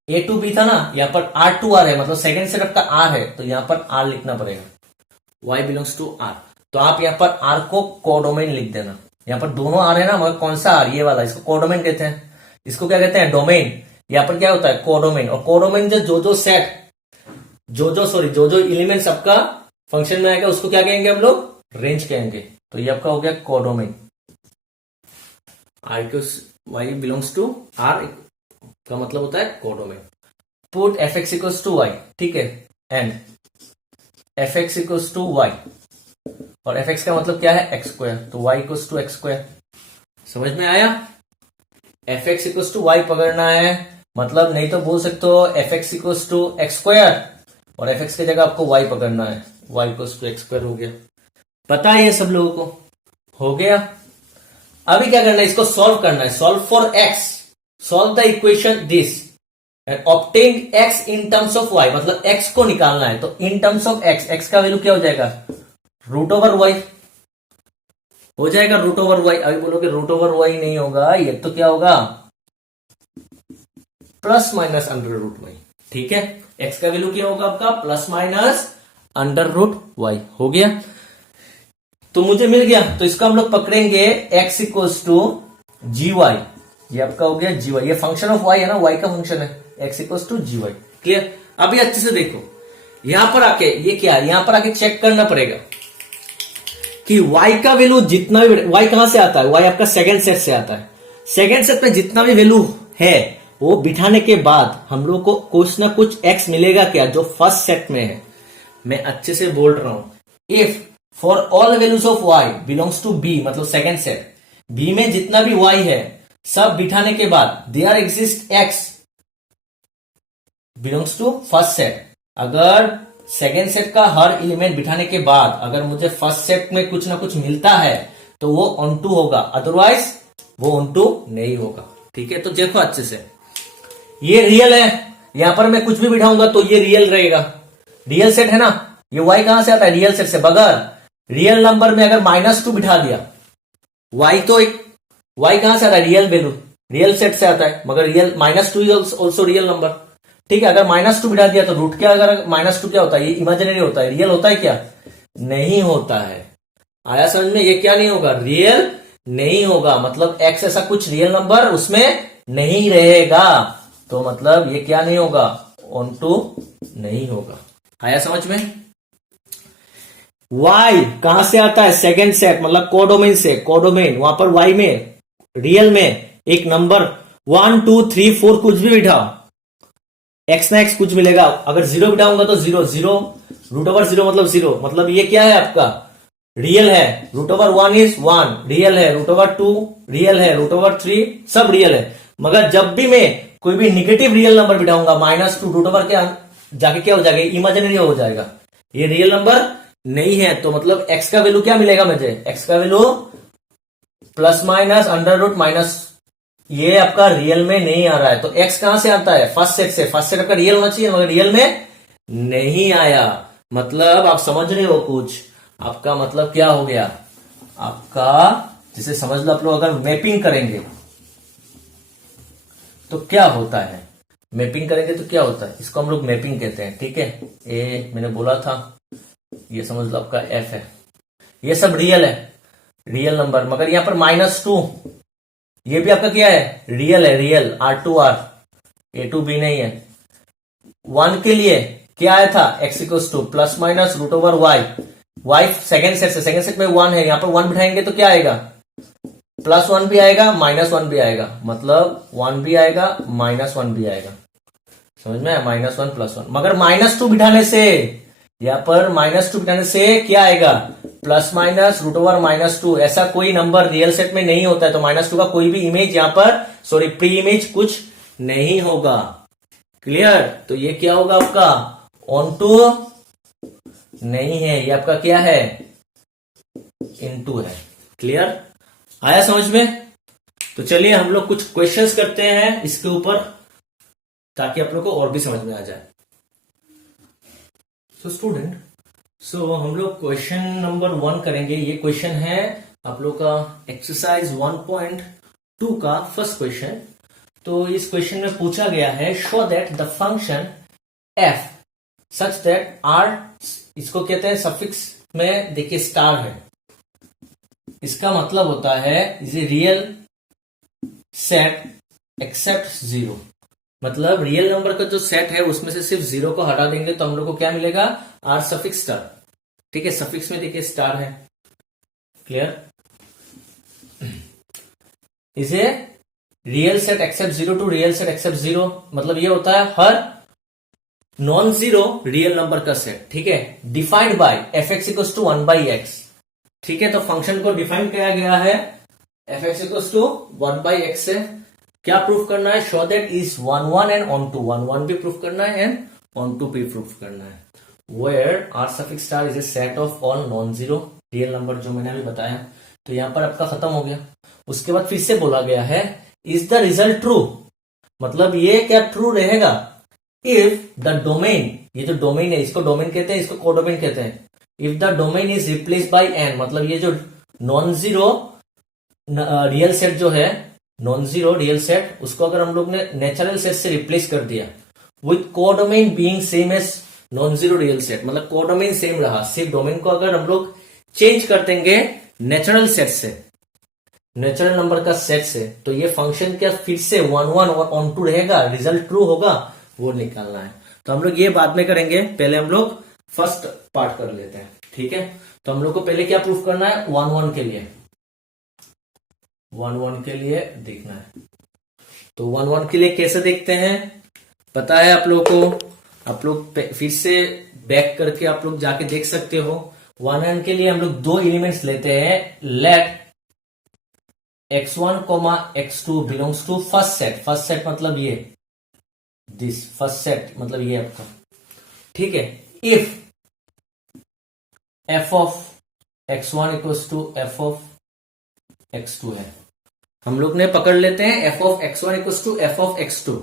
A to B था ना, यहां पर आर टू आर है, मतलब सेकेंड सेट आपका आर है, तो यहां पर आर लिखना पड़ेगा, वाई बिलोंग्स टू आर। तो आप यहां पर आर को कोडोमेन लिख देना, यहां पर दोनों आर है ना, मगर कौन सा आर, ये वाला, इसको कोडोमेन कहते हैं। इसको क्या कहते हैं, डोमेन। यहां पर क्या होता है, कोडोमेन। और कोडोमेन जो सेट, जो एलिमेंट्स आपका फंक्शन में आएगा उसको क्या कहेंगे हम लोग, रेंज कहेंगे। तो ये आपका हो गया कोडोमेन, आर को वाई बिलोंग्स टू आर का मतलब होता है codomain. Put f x equals to y, ठीक है, and f x equals to y, और एफ एक्स का मतलब क्या है, एक्स स्क्वायर, तो y equals to x square. समझ में आया? F x equals to y पकड़ना है, मतलब नहीं तो बोल सकते हो f x equals to x square, और एफ एक्स की जगह आपको वाई पकड़ना है, y equals to x square हो गया। पता है ये सब लोगों को, हो गया। अभी क्या करना है, इसको सॉल्व करना है, solve for x, solve the equation this and obtain x in terms of y, मतलब एक्स को निकालना है। तो in terms of x, x का वैल्यू क्या हो जाएगा, रूट ओवर वाई हो जाएगा, रूट ओवर वाई। अभी बोलोगे रूट ओवर वाई नहीं होगा, ये तो क्या होगा, plus minus under root y, ठीक है। एक्स का वैल्यू क्या होगा आपका, plus minus under root y, हो गया। तो मुझे मिल गया, तो इसको हम लोग पकड़ेंगे x equals to g y, ये आपका हो गया जी वाई, ये फंक्शन ऑफ वाई है ना, वाई का फंक्शन है, x equals to g y. Clear? अभी अच्छे से देखो, यहां पर आके ये क्या है, यहां पर आके चेक करना पड़ेगा कि y का वैल्यू जितना भी, y कहां से आता है, y आपका सेकंड सेट से आता है, सेकेंड सेट में जितना भी वैल्यू है वो बिठाने के बाद हम लोग को कुछ ना कुछ x मिलेगा क्या, जो फर्स्ट सेट में है। मैं अच्छे से बोल रहा हूं, if for all values of y belongs to b, मतलब सेकेंड सेट b में जितना भी y है सब बिठाने के बाद there exist x belongs to first set. अगर सेकेंड सेट का हर एलिमेंट बिठाने के बाद अगर मुझे फर्स्ट सेट में कुछ ना कुछ मिलता है तो वो ऑन टू होगा, अदरवाइज वो ऑन टू नहीं होगा। ठीक है, तो देखो अच्छे से, ये रियल है, यहां पर मैं कुछ भी बिठाऊंगा तो ये रियल रहेगा, रियल सेट है ना। ये y कहां से आता है, रियल सेट से। बगैर रियल नंबर में अगर -2 बिठा दिया, y तो एक y कहां से आता है, रियल वैल्यू, रियल सेट से आता है, मगर real -2 is also real number. ठीक है, अगर -2 बिठा दिया तो रूट क्या, अगर -2 क्या होता है, ये इमेजिनरी होता है, रियल होता है क्या, नहीं होता है। आया समझ में, ये क्या नहीं होगा, रियल नहीं होगा, मतलब x ऐसा कुछ रियल नंबर उसमें नहीं रहेगा, तो मतलब ये क्या नहीं होगा, ऑन टू नहीं होगा। आया समझ में। y कहां से आता है, सेकेंड सेट, मतलब कोडोमेन से, कोडोमेन वहां पर y में रियल में एक नंबर 1 2 3 4 कुछ भी बिठाओ, x ना x कुछ मिलेगा। अगर 0 बिठाऊंगा तो 0 0 √0 मतलब 0, मतलब ये क्या है आपका, रियल है। √1 इज 1 रियल है, √2 रियल है, √3 सब रियल है। मगर जब भी मैं कोई भी निगेटिव रियल नंबर बिठाऊंगा -2 √, क्या जाके क्या हो जाएगा, इमेजिनरी हो जाएगा, ये रियल नंबर नहीं है। तो मतलब x का वैल्यू क्या मिलेगा मुझे, x का वैल्यू ±√, ये आपका रियल में नहीं आ रहा है। तो x कहां से आता है, फर्स्ट सेट से। फर्स्ट सेट आपका रियल होना चाहिए, मगर रियल में नहीं आया। मतलब आप समझ रहे हो कुछ, आपका मतलब क्या हो गया आपका, जिसे समझ लो आप लोग अगर मैपिंग करेंगे तो क्या होता है, मैपिंग करेंगे तो क्या होता है, इसको हम लोग मैपिंग कहते हैं। ठीक है, ए मैंने बोला था, ये समझ लो आपका f है, ये सब रियल है, रियल नंबर। मगर यहां पर -2 ये भी आपका क्या है, रियल है, रियल R2R, A2B नहीं है। 1 के लिए क्या आया था, x = ±√y, y second set से, सेकेंड सेट में 1 है, यहां पर 1 बिठाएंगे तो क्या आएगा, +1 भी आएगा, -1 भी आएगा, मतलब 1 भी आएगा, -1 भी आएगा। समझ में, -1 +1। मगर -2 बिठाने से, यहां पर -2 बिठाने से क्या आएगा, ±√2। ऐसा कोई नंबर रियल सेट में नहीं होता है, तो -2 का कोई भी इमेज यहां पर, सॉरी प्री इमेज कुछ नहीं होगा। क्लियर, तो ये क्या होगा आपका, ऑन टू नहीं है, ये आपका क्या है, इनटू है। क्लियर, आया समझ में। तो चलिए हम लोग कुछ क्वेश्चंस करते हैं इसके ऊपर, ताकि आप लोग को और भी समझ में आ जाए। सो स्टूडेंट, हम लोग क्वेश्चन नंबर 1 करेंगे। ये क्वेश्चन है आप लोग का एक्सरसाइज 1.2 का फर्स्ट क्वेश्चन। तो इस क्वेश्चन में पूछा गया है, show that the function f such that r, इसको कहते हैं सफिक्स में देखिए स्टार है, इसका मतलब होता है is a real set except 0, मतलब रियल नंबर का जो सेट है उसमें से सिर्फ 0 को हटा देंगे तो हम लोग को क्या मिलेगा, r सफिक्स स्टार। ठीक है, सफिक्स में देखिए स्टार है। क्लियर, इसे real set except 0 to real set except 0, मतलब ये होता है हर नॉन जीरो रियल नंबर का सेट। ठीक है, डिफाइंड बाय f(x = 1/x)। ठीक है, तो फंक्शन को डिफाइन किया गया है f(x = 1/x) से। क्या प्रूफ करना है, show that is 1 1 and onto, 1 1 भी प्रूफ करना है एंड ऑन टू भी प्रूफ करना है। Where r suffix star is a set of all non zero real number, जो मैंने अभी बताया। तो यहां पर आपका खत्म हो गया। उसके बाद फिर से बोला गया है, इज द रिजल्ट ट्रू, मतलब ये क्या ट्रू रहेगा, इफ द डोमेन, ये जो डोमेन है इसको डोमेन कहते हैं, इसको कोडोमेन कहते हैं। If the domain is replace by n, मतलब ये जो नॉन जीरो रियल सेट जो है, नॉन जीरो रियल सेट, उसको अगर हम लोग ने नेचुरल सेट से रिप्लेस कर दिया with codomain being same as non zero real set, मतलब कोडोमेन सेम रहा, सिर्फ डोमेन को अगर हम लोग चेंज कर देंगे नेचुरल सेट से, नेचुरल नंबर का सेट से, तो ये फंक्शन क्या फिर से 1 1 और ऑन टू रहेगा, रिजल्ट ट्रू होगा, वो निकालना है। तो हम लोग ये बाद में करेंगे, पहले हम लोग फर्स्ट पार्ट कर लेते हैं। ठीक है, तो हम लोग को पहले क्या प्रूफ करना है, 1 1 के लिए 1 1 के लिए देखना है। तो 1 1 के लिए कैसे देखते हैं पता है आप लोग को, आप लोग फिर से बैक करके आप लोग जाके देख सकते हो। 1 1 के लिए हम लोग दो एलिमेंट्स लेते हैं, let x1 x2 belongs to first set. First set मतलब ये, दिस फर्स्ट सेट मतलब ये आपका, ठीक है। If f of x1 equals to f of x2 है, हम लोग ने पकड़ लेते हैं f of x1 equals to f of x2।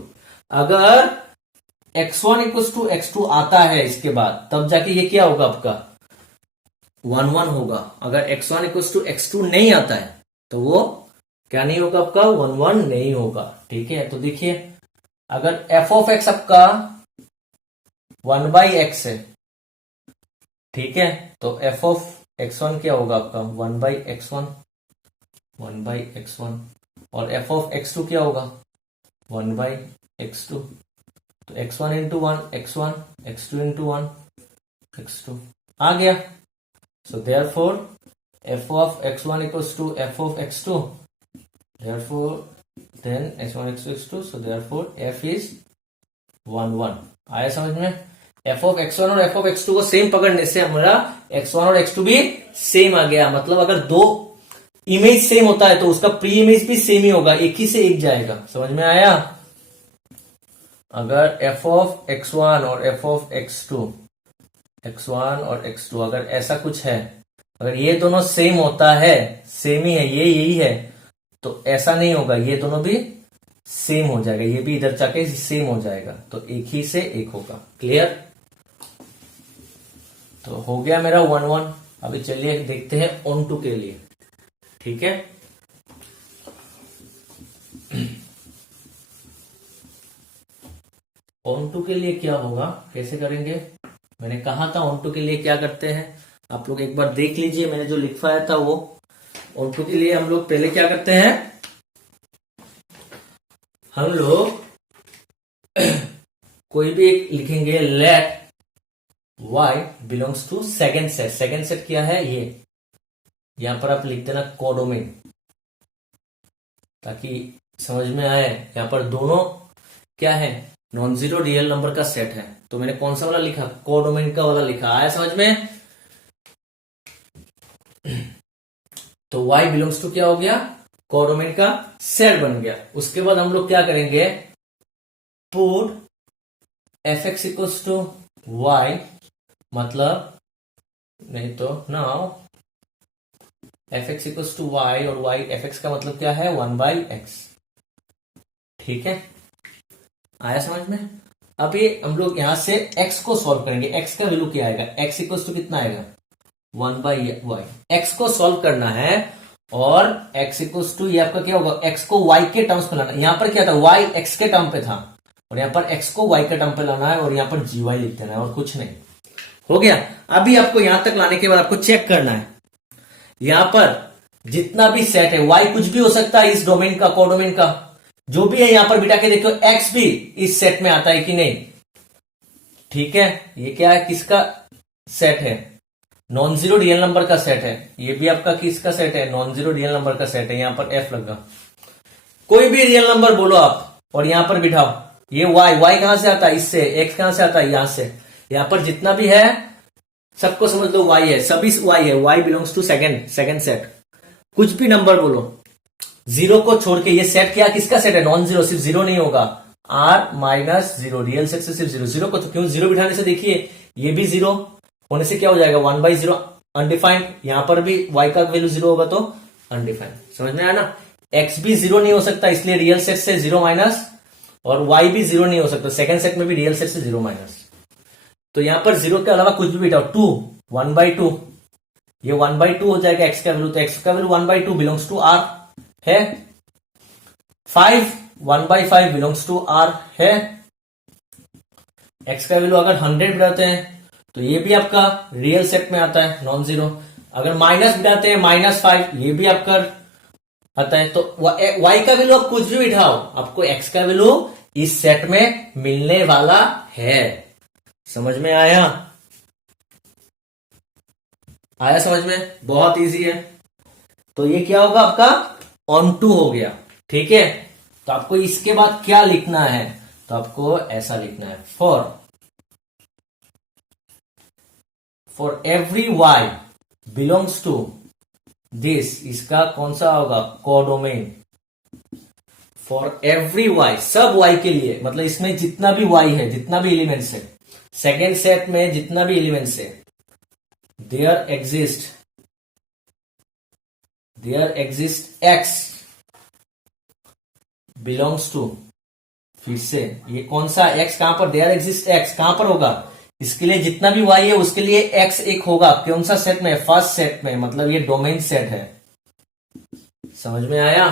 अगर x1 इक्वल्स टू x2 आता है इसके बाद, तब जाके ये क्या होगा आपका 1 1 होगा। अगर x1 इक्वल्स टू x2 नहीं आता है तो वो क्या नहीं होगा आपका 1 1 नहीं होगा, ठीक है। तो देखिए अगर f ऑफ x आपका 1 बाई x है, ठीक है, तो f ऑफ x1 क्या होगा आपका 1 बाई x1, 1 बाई x1, और f ऑफ x2 क्या होगा 1 बाई x2। तो x1 into 1 x1, x2 into 1 x2 आ गया। So therefore f of x1 equals to f of x2, therefore then x1 x2 x2, so therefore f is 1 1। आया समझ में? f ऑफ x1 और f ऑफ x2 को सेम पकड़ने से हमारा x1 और x2 भी सेम आ गया। मतलब अगर दो इमेज सेम होता है तो उसका प्री इमेज भी सेम ही होगा, एक ही से एक जाएगा। समझ में आया? अगर f ऑफ x1 और f ऑफ x2, x1 और x2 अगर ऐसा कुछ है, अगर ये दोनों सेम होता है, सेम ही है, ये यही है, तो ऐसा नहीं होगा, ये दोनों भी सेम हो जाएगा, ये भी इधर जाके सेम हो जाएगा, तो एक ही से एक होगा। क्लियर? तो हो गया मेरा 1 1। अभी चलिए देखते हैं ऑन टू के लिए, ठीक है। ऑन टू के लिए क्या होगा, कैसे करेंगे, मैंने कहा था ऑन टू के लिए क्या करते हैं, आप लोग एक बार देख लीजिए मैंने जो लिखवाया था वो। ऑन टू के लिए हम लोग पहले क्या करते हैं, हम लोग कोई भी एक लिखेंगे, let y belongs to second set. Second set क्या है, ये यहां पर आप लिख देना कोडोमेन, ताकि समझ में आए। यहां पर दोनों क्या है, नॉन जीरो रियल नंबर का सेट है। तो मैंने कौन सा वाला लिखा, कोडोमेन का वाला लिखा। आया समझ में? तो y बिलोंग्स टू क्या हो गया, कोडोमेन का सेट बन गया। उसके बाद हम लोग क्या करेंगे, put f x equals to y, मतलब नहीं तो now f x equals to y, और वाई एफ एक्स का मतलब क्या है 1 बाई एक्स, ठीक है। आया समझ में? अब ये हम लोग यहां से x को सॉल्व करेंगे। x का वैल्यू क्या आएगा, x इक्वल्स टू कितना आएगा 1 बाई वाई। x को सॉल्व करना है और x इक्वल्स टू ये आपका क्या होगा, x को y के टर्म्स पे लाना। यहां पर क्या था, y x के टर्म पे था, और यहां पर x को y के टर्म पे लाना है, और यहां पर gy लिख देना है, और कुछ नहीं। हो गया। अभी आपको यहां तक लाने के बाद आपको चेक करना है, यहां पर जितना भी सेट है, y कुछ भी हो सकता है इस डोमेन का, कोडोमेन का, जो भी है यहां पर बिठा के देखो x भी इस सेट में आता है कि नहीं, ठीक है। ये क्या है, किसका सेट है, नॉन जीरो रियल नंबर का सेट है। ये भी आपका किसका सेट है, नॉन जीरो रियल नंबर का सेट है। यहां पर f लगा, कोई भी रियल नंबर बोलो आप और यहां पर बिठाओ। ये y कहां से आता है, इससे। x कहां से आता है, यहां से। यहां पर जितना भी है सबको समझ लो y है, सभी y है। y belongs to second set. कुछ भी नंबर बोलो, जीरो को छोड़ के। ये सेट क्या, किसका सेट है, नॉन जीरो। सिर्फ जीरो नहीं होगा, r minus zero, real set से सिर्फ जीरो। जीरो को तो क्यों, जीरो बिठाने से देखिए ये भी जीरो होने से क्या हो जाएगा 1 बाई जीरो, अनडिफाइंड। यहां पर भी y का वैल्यू जीरो होगा तो अनडिफाइंड। समझ में आया ना? x भी जीरो नहीं हो सकता, इसलिए रियल सेट से जीरो माइनस, और y भी जीरो नहीं हो सकता, सेकंड सेट में भी रियल सेट से जीरो माइनस। तो यहां पर जीरो के अलावा कुछ भी बिठाओ, 2 1 बाई 2, ये 1 बाई 2 हो जाएगा x का वैल्यू। तो x का value 1 by 2 belongs to r है। 5 1 बाई 5 बिलोंग्स टू r है। x का वैल्यू अगर 100 बिठाते हैं तो ये भी आपका रियल सेट में आता है, नॉन जीरो। अगर माइनस बिठाते हैं -5, ये भी आपका आता है। तो y का वैल्यू आप कुछ भी बिठाओ, आपको x का वैल्यू इस सेट में मिलने वाला है। समझ में आया? आया समझ में? बहुत इजी है। तो ये क्या होगा आपका ऑन टू हो गया। ठीक है, तो आपको इसके बाद क्या लिखना है, तो आपको ऐसा लिखना है, for every y belongs to this, इसका कौन सा होगा, कोडोमेन। फॉर एवरी वाई, सब वाई के लिए, मतलब इसमें जितना भी वाई है, जितना भी एलिमेंट्स है, सेकेंड सेट में जितना भी एलिमेंट्स है, there exist x belongs to, फिर से ये कौन सा एक्स, कहां पर, देयर एग्जिस्ट एक्स कहां पर होगा, इसके लिए जितना भी वाई है उसके लिए एक्स एक होगा, कौन सा सेट में, फर्स्ट सेट में, मतलब ये डोमेन सेट है। समझ में आया,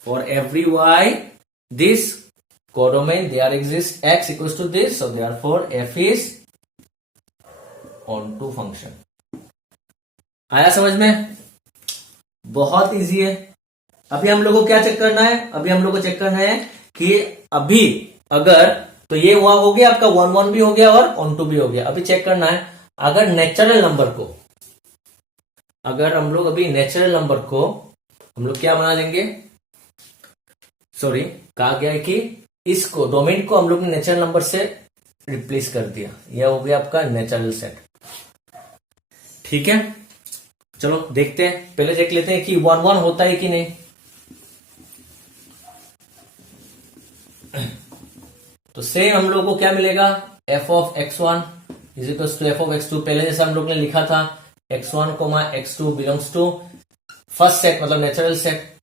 for every y this codomain there exist x equals to this, so therefore f is onto function. आया समझ में, बहुत इजी है। अभी हम लोग को क्या चेक करना है, अभी हम लोग को चेक करना है कि अभी अगर, तो ये हुआ हो गया आपका 1 1 भी हो गया और ऑन टू भी हो गया। अभी चेक करना है, अगर नेचुरल नंबर को, अगर हम लोग अभी नेचुरल नंबर को हम लोग क्या बना देंगे, सॉरी कहा गया है कि इसको डोमेन को हम लोग ने नेचुरल नंबर से रिप्लेस कर दिया, यह हो गया आपका नेचुरल सेट। ठीक है, चलो देखते हैं, पहले देख लेते हैं कि 1 1 होता है कि नहीं। तो सेम हम लोग को क्या मिलेगा, f of x1 is equals to F of x2, पहले जैसे हम लोग ने लिखा था x1 x2 belongs to first set, मतलब नेचुरल सेट।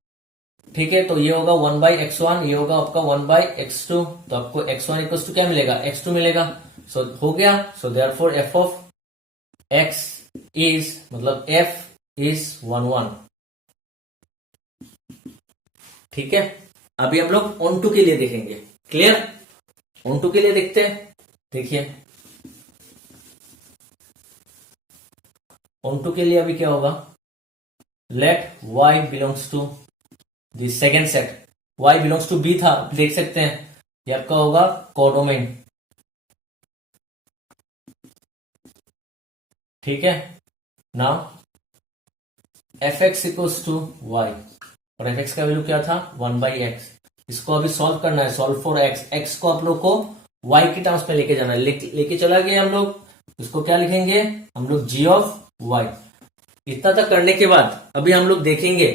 ठीक है, तो ये होगा 1 बाई x1, ये होगा आपका 1 बाई x2, तो आपको x1 इक्वल्स टू क्या मिलेगा, x2 मिलेगा। सो हो गया, so therefore F of x is, मतलब f इज 1 1। ठीक है, अभी हम लोग ऑन टू के लिए देखेंगे, क्लियर, ऑन टू के लिए देखते हैं। देखिए ऑन टू के लिए अभी क्या होगा, let y belongs to the second set, y belongs to b था, देख सकते हैं ये आपका होगा कोडोमेन। ठीक है, now f x equals to y, और एफ एक्स का वैल्यू क्या था, 1 बाई एक्स। इसको अभी सॉल्व करना है, सॉल्व फॉर एक्स, एक्स को आप लोग को वाई की टर्म्स में लेके जाना है, लेके चला गया हम लोग, इसको क्या लिखेंगे हम लोग, जी ऑफ वाई। इतना तक करने के बाद अभी हम लोग देखेंगे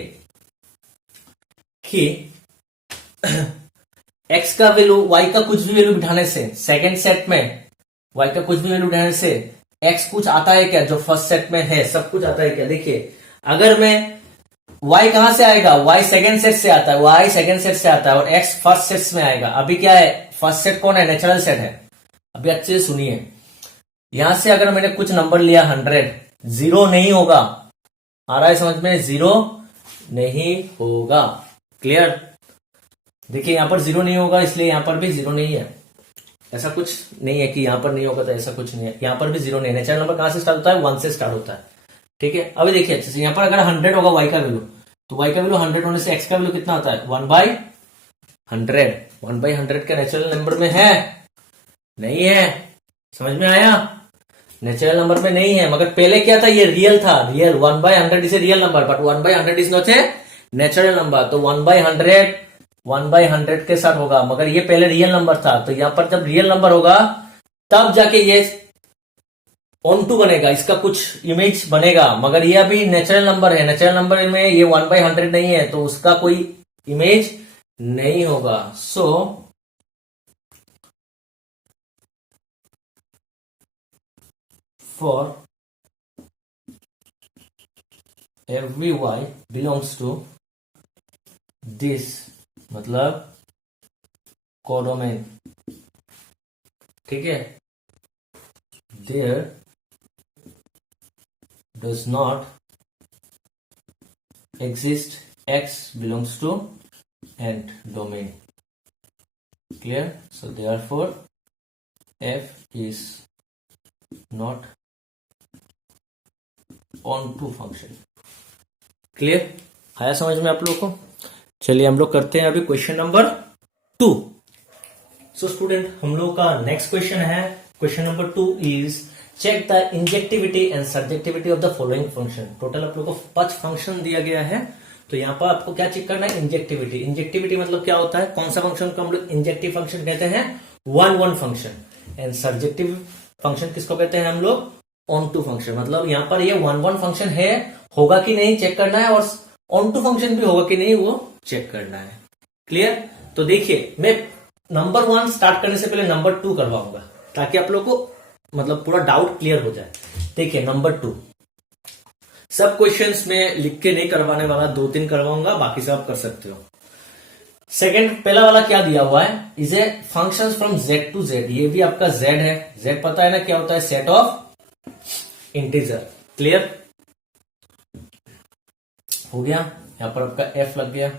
कि एक्स का वैल्यू, वाई का कुछ भी वैल्यू बिठाने से, सेकेंड सेट में वाई का कुछ भी वैल्यू बिठाने से एक्स कुछ आता है क्या, जो फर्स्ट सेट में है सब कुछ आता है क्या। देखिए अगर मैं, y कहां से आएगा, y सेकेंड सेट से आता है, y सेकेंड सेट से आता है, और x फर्स्ट सेट में आएगा। अभी क्या है, फर्स्ट सेट कौन है, नेचुरल सेट है। अभी अच्छे से सुनिए, यहां से अगर मैंने कुछ नंबर लिया 100, जीरो नहीं होगा, आ रहा है समझ में, जीरो नहीं होगा, क्लियर। देखिए यहां पर जीरो नहीं होगा, इसलिए यहां पर भी जीरो नहीं है, ऐसा कुछ नहीं है कि यहां पर नहीं होगा, तो ऐसा कुछ नहीं है, यहां पर भी जीरो नहीं है। नेचुरल नंबर कहां से स्टार्ट होता है, 1 से स्टार्ट होता है। ठीक है, अभी देखिए अच्छे से, यहां पर अगर 100 होगा y का वैल्यू, तो y का वैल्यू 100 होने से x का वैल्यू कितना आता है, 1 बाई 100। 1 बाई 100 का नेचुरल नंबर में है, नहीं है, समझ में आया, नेचुरल नंबर में नहीं है। मगर पहले क्या था, ये रियल था, real 1 by 100 is a real number, but 1 by 100 is not a natural number. तो 1 बाई 100 के साथ होगा, मगर ये पहले रियल नंबर था। तो यहां पर जब रियल नंबर होगा तब जाके ये ऑन टू बनेगा, इसका कुछ इमेज बनेगा। मगर ये अभी नेचुरल नंबर है, नेचुरल नंबर में ये 1 बाई 100 नहीं है, तो उसका कोई इमेज नहीं होगा। So for every y belongs to this, मतलब कोडोमेन, ठीक है, there does not exist x belongs to and domain, clear. So therefore f is not on to function, clear। आया समझ में आप लोग को। चलिए हम लोग करते हैं अभी क्वेश्चन नंबर 2। सो स्टूडेंट, हम लोग का नेक्स्ट क्वेश्चन है, question number 2 is check the injectivity and subjectivity of the following function. Total आप लोग को 5 फंक्शन दिया गया है, तो यहाँ पर आपको क्या चेक करना है, इंजेक्टिविटी। इंजेक्टिविटी मतलब क्या होता है, कौन सा फंक्शन को हम लोग इंजेक्टिव फंक्शन कहते हैं, one one function. And surjective function किसको कहते हैं हम लोग, ऑन टू फंक्शन। मतलब यहाँ पर ये वन वन फंक्शन है, होगा कि नहीं चेक करना है, और ऑन टू फंक्शन भी होगा कि नहीं वो चेक करना है। क्लियर। तो देखिए मैं नंबर 1 स्टार्ट करने से पहले नंबर 2 करवाऊंगा, ताकि आप लोग को मतलब पूरा डाउट क्लियर हो जाए। देखिए नंबर 2, सब क्वेश्चंस में लिख के नहीं करवाने वाला, 2-3 करवाऊंगा, बाकी सब आप कर सकते हो। सेकंड, पहला वाला क्या दिया हुआ है, is a functions from Z to Z. ये भी आपका जेड है, जेड पता है ना क्या होता है, सेट ऑफ इंटीजर। क्लियर हो गया, यहां पर आपका एफ लग गया।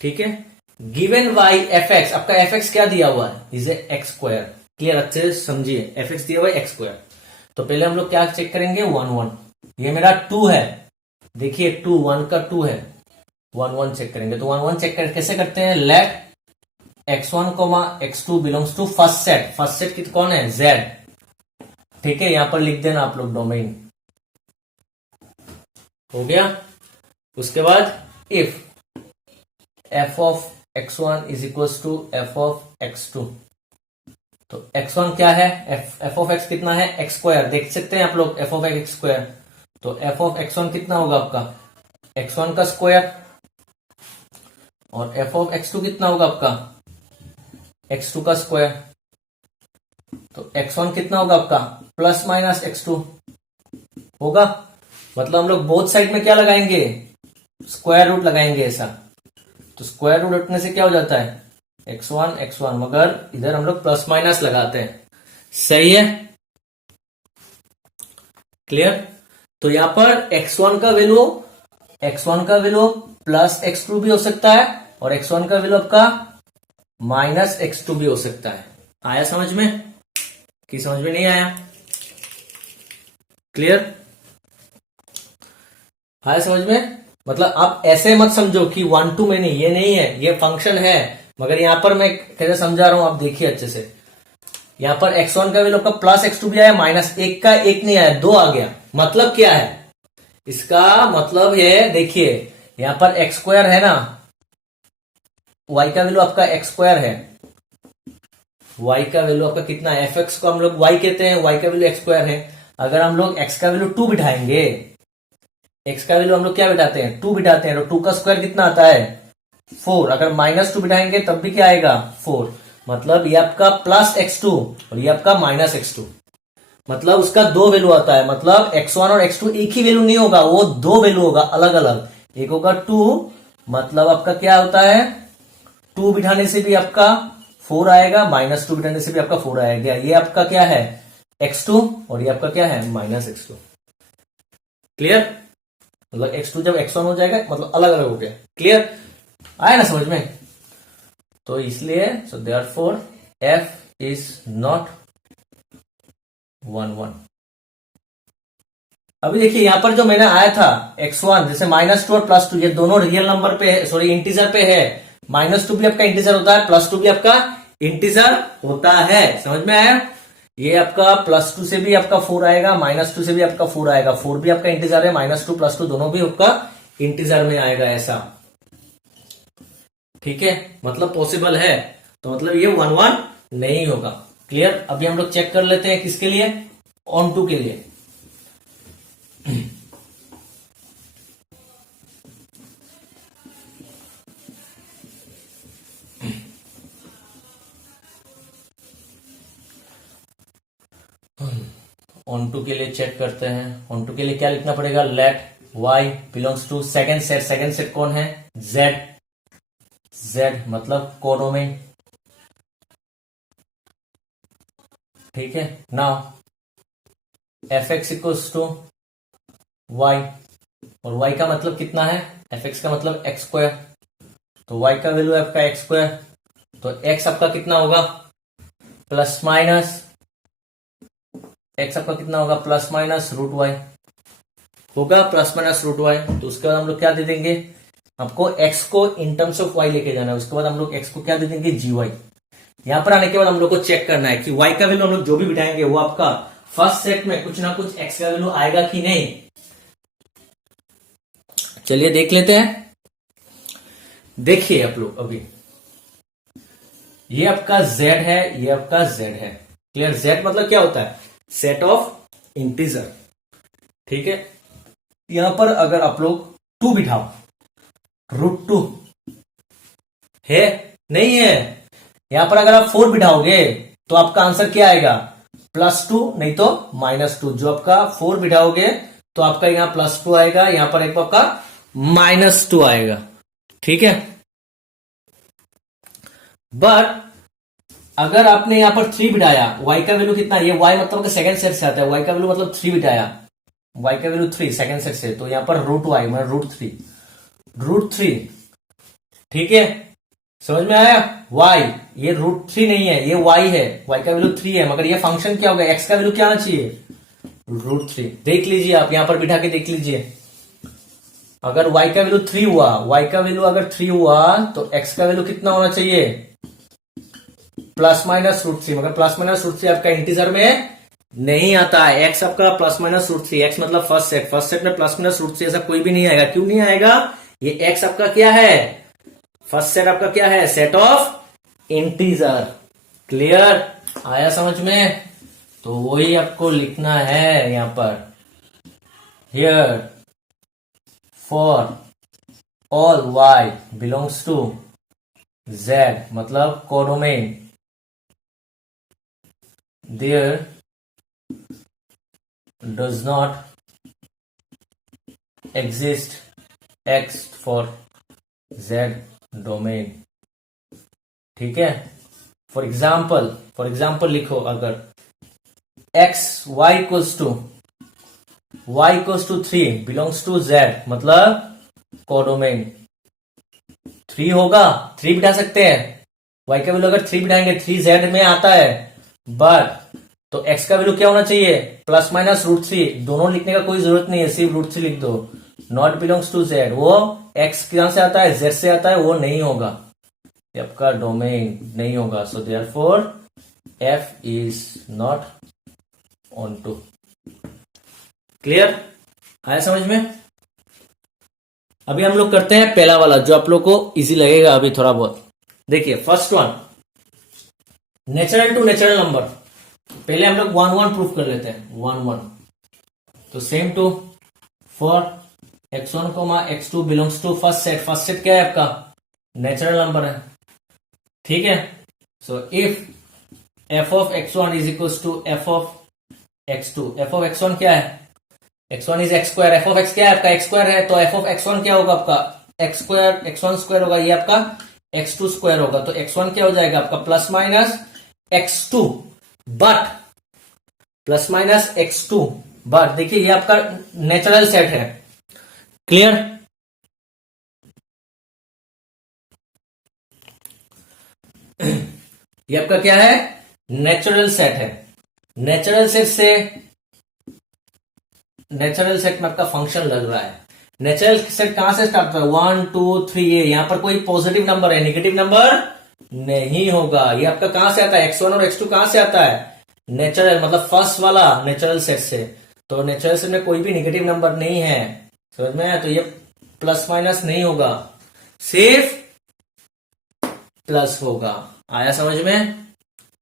ठीक है, गिवन वाई एफ एक्स, आपका एफ एक्स क्या दिया हुआ है, is A x square. Clear, अच्छे से समझिए, एफ एक्स दिया हुआ है एक्स स्क्वायर। तो पहले हम लोग क्या चेक करेंगे, 1 1, ये मेरा 2 है, देखिए 2 1 का 2 है, 1 1 चेक करेंगे। तो 1 1 चेक कर कैसे करते हैं, let x1, x2 belongs to first set. First set कौन है, z। ठीक है, यहां पर लिख देना आप लोग डोमेन। हो गया। उसके बाद if f of x1 is equal to f of x2, तो x1 क्या है, f ऑफ x कितना है, x स्क्वायर। देख सकते हैं आप लोग f ऑफ x स्क्वायर। तो f ऑफ x1 कितना होगा आपका, x1 का स्क्वायर, और f ऑफ x2 कितना होगा आपका, x2 का स्क्वायर। तो x1 कितना होगा आपका, प्लस माइनस x2 होगा। मतलब हम लोग बोथ साइड में क्या लगाएंगे, स्क्वायर रूट लगाएंगे ऐसा। तो स्क्वायर रूट रखने से क्या हो जाता है, x1 x1, मगर इधर हम लोग प्लस माइनस लगाते हैं। सही है, क्लियर। तो यहां पर x1 का वैल्यू प्लस x2 भी हो सकता है, और x1 का वैल्यू आपका माइनस x2 भी हो सकता है। आया समझ में कि समझ में नहीं आया, क्लियर, आया समझ में। मतलब आप ऐसे मत समझो कि 1 2 में नहीं, ये नहीं है, ये फंक्शन है, मगर यहां पर मैं कैसे समझा रहा हूं आप देखिए अच्छे से। यहां पर x1 का वैल्यू आपका प्लस x2 भी आया, माइनस 1 का 1 नहीं आया, 2 आ गया। मतलब क्या है, इसका मतलब है, देखिए यहां पर x स्क्वायर है ना, y का वैल्यू आपका x स्क्वायर है, y का वैल्यू आपका कितना है, एफ एक्स को हम लोग y कहते हैं, y का वैल्यू x स्क्वायर है। अगर हम लोग x का वैल्यू 2 बिठाएंगे, x का वैल्यू हम लोग क्या बिठाते हैं, 2 बिठाते हैं, तो 2 का स्क्वायर कितना आता है, 4। अगर -2 बिठाएंगे तब भी क्या आएगा, 4। मतलब ये आपका प्लस x2 और ये आपका माइनस x2। मतलब उसका 2 वैल्यू आता है। मतलब x1 और x2 एक ही वैल्यू नहीं होगा, वो 2 वैल्यू होगा अलग अलग। एक होगा 2, मतलब आपका क्या होता है, 2 बिठाने से भी आपका 4 आएगा, -2 बिठाने से भी आपका 4 आएगा। ये आपका क्या है, x2, और ये आपका क्या है, माइनस x2। क्लियर। मतलब x2 जब x1 हो जाएगा, मतलब अलग अलग हो गया। क्लियर, आया ना समझ में। तो इसलिए सो देयरफॉर f इज नॉट 1 1। अभी देखिए यहां पर जो मैंने आया था x1, जैसे -2 और +2, ये दोनों रियल नंबर पे है, सॉरी इंटीजर पे है। -2 भी आपका इंटीजर होता है, +2 भी आपका इंटीजर होता है। समझ में आया। ये आपका +2 से भी आपका 4 आएगा, -2 से भी आपका 4 आएगा। 4 भी आपका इंटीजर है, -2 +2 दोनों भी आपका इंटीजर में आएगा, ऐसा। ठीक है, मतलब पॉसिबल है। तो मतलब ये 1 1 नहीं होगा। क्लियर। अभी हम लोग चेक कर लेते हैं किसके लिए, ऑन टू के लिए। ऑन टू के लिए चेक करते हैं। ऑन टू के लिए क्या लिखना पड़ेगा, let y belongs to second set. Second set कौन है, z। z मतलब कोडोमेन। ठीक है, now f x equals to y, और y का मतलब कितना है, एफ एक्स का मतलब एक्स स्क्वायर। तो y का वैल्यू है आपका एक्स स्क्वायर, तो x आपका कितना होगा, प्लस माइनस x आपका कितना होगा, प्लस माइनस रूट वाई होगा, प्लस माइनस रूट वाई। तो उसके बाद हम लोग क्या दे देंगे, आपको x को इन टर्म्स ऑफ y लेके जाना है। उसके बाद हम लोग x को क्या दे देंगे, जी वाई। यहां पर आने के बाद हम लोग को चेक करना है कि y का वैल्यू हम लोग जो भी बिठाएंगे वो आपका फर्स्ट सेट में कुछ ना कुछ x का वैल्यू आएगा कि नहीं। चलिए देख लेते हैं। देखिए आप लोग, अभी ये आपका z है, ये आपका z है। क्लियर? z मतलब क्या होता है? Set of integer. ठीक है, यहां पर अगर आप लोग 2 बिठाओ, √2 है, नहीं है। यहां पर अगर आप 4 बिठाओगे तो आपका आंसर क्या आएगा? +2, नहीं तो -2। जो आपका 4 बिठाओगे तो आपका यहां +2 आएगा, यहां पर एक आपका -2 आएगा। ठीक है, बट अगर आपने यहां पर 3 बिठाया, y का वैल्यू कितना है? ये y मतलब सेकंड सेट से आता है, y का वैल्यू मतलब 3 बिठाया, y का वैल्यू 3 सेकंड सेट से, तो यहां पर √2 आएगा, मतलब √3। ठीक है, समझ में आया? y, ये √3 नहीं है, ये y है, y का वैल्यू 3 है, मगर ये फंक्शन क्या होगा? x का वैल्यू क्या आना चाहिए? √3। देख लीजिए, आप यहां पर बिठा के देख लीजिए। अगर y का वैल्यू 3 हुआ, y का वैल्यू अगर 3 हुआ तो x का वैल्यू कितना होना चाहिए? ±√3। मगर ±√3 आपका इंटीजर में नहीं आता है। x आपका ±√3, x मतलब फर्स्ट सेट, फर्स्ट सेट में ±√3 ऐसा कोई भी नहीं आएगा। क्यों नहीं आएगा? ये x आपका क्या है? फर्स्ट सेट आपका क्या है? Set of integer. क्लियर? आया समझ में? तो वही आपको लिखना है यहां पर, here for all y belongs to z, मतलब codomain, there does not exist x for z domain. ठीक है, फॉर एग्जाम्पल लिखो, अगर y equals to 3 belongs to z, मतलब कोडोमेन 3 होगा, 3 बिठा सकते हैं। y का वैल्यू अगर 3 बिठाएंगे, 3 z में आता है, बट तो x का वैल्यू क्या होना चाहिए? ±√3। दोनों लिखने का कोई जरूरत नहीं है, सिर्फ √3 लिख दो। नॉट बिलोंग्स टू z, वो x कहां से आता है? z से आता है, वो नहीं होगा, ये आपका डोमेन नहीं होगा। So therefore f is not onto. Clear? आया समझ में? अभी हम लोग करते हैं पहला वाला, जो आप लोग को इजी लगेगा अभी थोड़ा बहुत। देखिए first one, natural to natural number. पहले हम लोग 1 प्रूफ कर लेते हैं, 1 तो same to for x1, x2 belongs to first set. First set क्या है आपका? नेचुरल नंबर है। ठीक है, so if f of x1 is equal to f of x2, f of x1 क्या है? x1 is x square, f of x क्या है आपका? x स्क्वायर है, तो f ऑफ x1 क्या होगा आपका? x स्क्वायर, x1 स्क्वायर होगा, ये आपका x2 स्क्वायर होगा। तो x1 क्या हो जाएगा आपका? +-x2, बट +-x2, बट देखिए ये आपका नेचुरल सेट है। क्लियर? ये आपका क्या है? नेचुरल सेट है। नेचुरल सेट में आपका फंक्शन लग रहा है। नेचुरल सेट कहां से स्टार्ट होता है? 1 2 3, ये यहां पर कोई पॉजिटिव नंबर है, नेगेटिव नंबर नहीं होगा। ये आपका कहां से आता है? x1 और x2 कहां से आता है? नेचुरल, मतलब फर्स्ट वाला नेचुरल सेट से। तो नेचुरल सेट में कोई भी नेगेटिव नंबर नहीं है, समझ में आया? तो ये प्लस माइनस नहीं होगा, सिर्फ प्लस होगा। आया समझ में?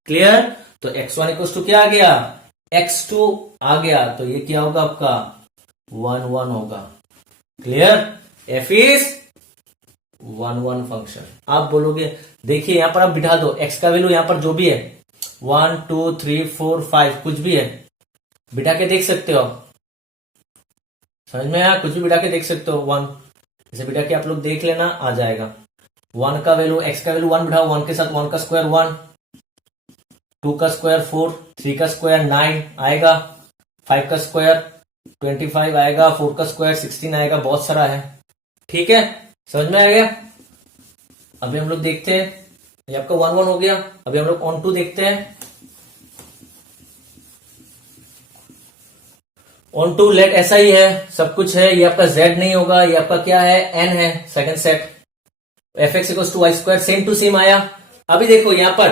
क्लियर? तो x1 इक्वल टू क्या आ गया? x2 आ गया, तो ये क्या होगा आपका? 1 1 होगा। क्लियर? f is 1 1 function. आप बोलोगे, देखिए यहां पर आप बिठा दो, x का वैल्यू यहां पर जो भी है 1 2 3 4 5 कुछ भी है, बिठा के देख सकते हो। समझ में आया? कुछ भी बिठा के देख सकते हो। 1 इसे बिठा के आप लोग देख लेना, आ जाएगा। 1 का वैल्यू, x का वैल्यू 1 बिठाओ, 1 के साथ 1 का स्क्वायर 1, 2 का स्क्वायर 4, 3 का स्क्वायर 9 आएगा, 5 का स्क्वायर 25 आएगा, 4 का स्क्वायर 16 आएगा, बहुत सारा है। ठीक है, समझ में आ गया? अभी हम लोग देखते हैं, ये आपका 1 1 हो गया। अभी हम लोग ऑन टू देखते हैं। ऑन टू लेट ऐसा ही है, सब कुछ है। ये आपका z नहीं होगा, ये आपका क्या है? n है, second set. fx equals to y square, same to same आया। अभी देखो यहां पर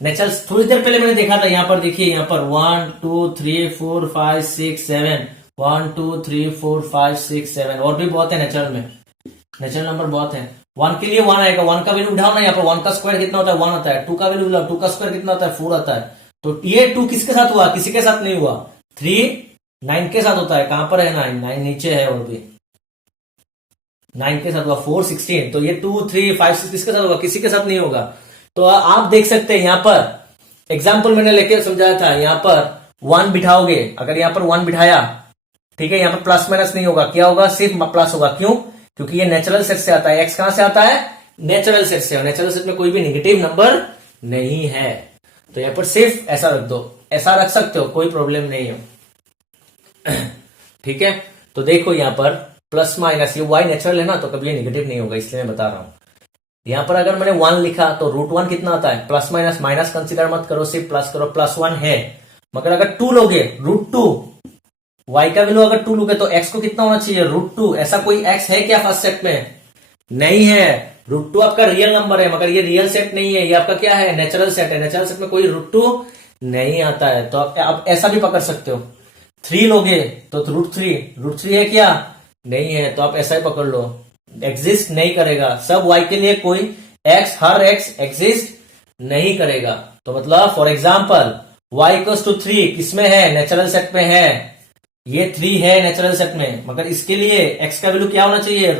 नेचुरल, थोड़ी देर पहले मैंने देखा था, यहां पर देखिए, यहां पर 1 2 3 4 5 6 7 1 2 3 4 5 6 7 और भी बहुत है नेचुरल में, नेचुरल नंबर बहुत है। 1 के लिए 1 आएगा, 1 का वैल्यू उठाओ ना, यहाँ पर 1 का स्क्वायर कितना होता है 1 होता है। 2 का वैल्यू उठाओ, 2 का स्क्वायर कितना होता है 4 आता है। तो ये 2 किसके साथ हुआ, किसी के साथ नहीं हुआ। 3 9 के साथ होता है, कहां पर है 9, 9 नीचे है, और भी 9 के साथ हुआ। 4 16, तो ये 2 3 5 6 किसके साथ होगा, किसी के साथ नहीं होगा। तो आप देख सकते हैं यहां पर एग्जाम्पल मैंने लेके समझाया था, यहां पर 1 बिठाओगे, अगर यहां पर 1 बिठाया, ठीक है, यहां पर प्लस माइनस नहीं होगा, क्या होगा, सिर्फ प्लस होगा। क्यों, क्योंकि ये नेचुरल सेट से आता है। एक्स कहां से आता है, नेचुरल सेट से, और नेचुरल सेट में कोई भी नेगेटिव नंबर नहीं है। तो यहां पर सिर्फ ऐसा रख दो, ऐसा रख सकते हो, कोई प्रॉब्लम नहीं है। ठीक है, तो देखो यहां पर प्लस माइनस, ये वाई नेचुरल है ना, तो कभी ये नेगेटिव नहीं होगा, इसलिए मैं बता रहा हूं। यहां पर अगर मैंने 1 लिखा तो √1 कितना आता है, प्लस माइनस, माइनस कंसीडर मत करो, सिर्फ प्लस करो, +1 है। मगर अगर 2 लोगे, √2, y का वैल्यू अगर 2 लोगे तो x को कितना होना चाहिए, √2। ऐसा कोई x है क्या फर्स्ट सेट में, नहीं है। √2 आपका रियल नंबर है, मगर ये रियल सेट नहीं है, ये आपका क्या है, नेचुरल सेट है। नेचुरल सेट में कोई √2 नहीं आता है। तो आप ऐसा भी पकड़ सकते हो। 3 लोगे तो √3 है क्या, नहीं है, तो आप ऐसा ही पकड़ लो, एग्जिस्ट नहीं करेगा। सब y के लिए कोई x, हर x एग्जिस्ट नहीं करेगा। तो मतलब फॉर एग्जाम्पल y = 3 किसमें है, नेचुरल सेट में है, ये 3 है नेचुरल सेट में, मगर इसके लिए x का वैल्यू क्या होना चाहिए,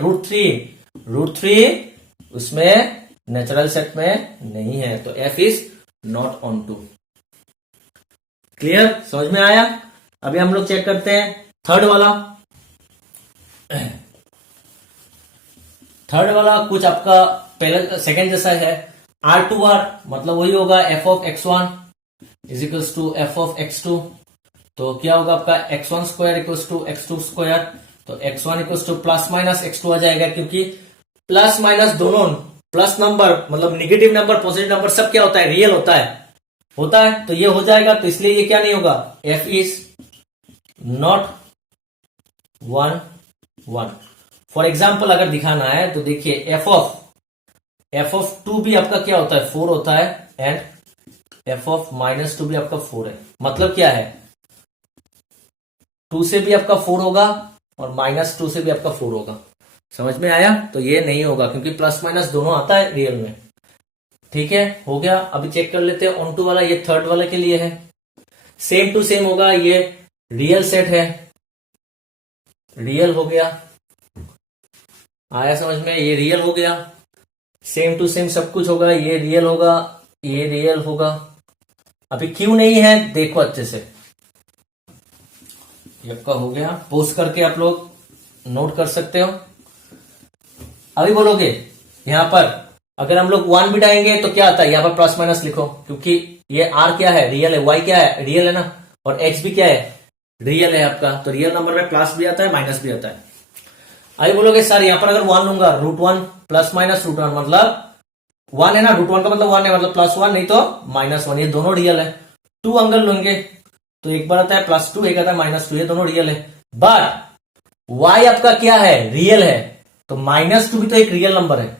√3 उसमें नेचुरल सेट में नहीं है, तो f is not onto. Clear, समझ में आया। अभी हम लोग चेक करते हैं थर्ड वाला कुछ आपका पहले सेकंड जैसा है। R2R मतलब वही होगा, f(x1) = f(x2). तो क्या होगा आपका, x1² = x2²। तो x1 = प्लस माइनस x2 आ जाएगा, क्योंकि प्लस माइनस दोनों प्लस नंबर, मतलब निगेटिव नंबर पॉजिटिव नंबर सब क्या होता है, रियल होता है। तो ये हो जाएगा, तो इसलिए ये क्या नहीं होगा, f is not 1 1। For example अगर दिखाना है तो देखिए f(2) भी आपका क्या होता है, 4 होता है, एंड f(-2) भी आपका 4 है। मतलब क्या है, 2 से भी आपका 4 होगा और -2 से भी आपका 4 होगा। समझ में आया। तो ये नहीं होगा, क्योंकि प्लस माइनस दोनों आता है रियल में। ठीक है, हो गया। अभी चेक कर लेते हैं ऑन टू वाला, ये थर्ड वाले के लिए है। सेम टू सेम होगा, ये रियल सेट है, रियल हो गया, आया समझ में, ये रियल हो गया। सेम टू सेम सब कुछ होगा, ये रियल होगा, ये रियल होगा। अभी क्यों नहीं है देखो अच्छे से, ये आपका हो गया। पोस्ट करके आप लोग नोट कर सकते हो। अभी बोलोगे यहां पर अगर हम लोग 1 बिठाएंगे तो क्या आता है, यहां पर प्लस माइनस लिखो, क्योंकि ये r क्या है, रियल है, y क्या है, रियल है ना, और x भी क्या है, रियल है आपका। तो रियल नंबर में प्लस भी आता है, माइनस भी आता है। अभी बोलोगे सर यहां पर अगर 1 लूंगा, √1 प्लस माइनस √1 मतलब 1 है ना, √1 का मतलब 1 है, मतलब +1 नहीं तो -1, ये दोनों रियल है। 2 अंगल लेंगे तो एक बार आता है +2, एक आता है -2, ये दोनों रियल है। बट y आपका क्या है, रियल है, तो -2 भी तो एक रियल नंबर है,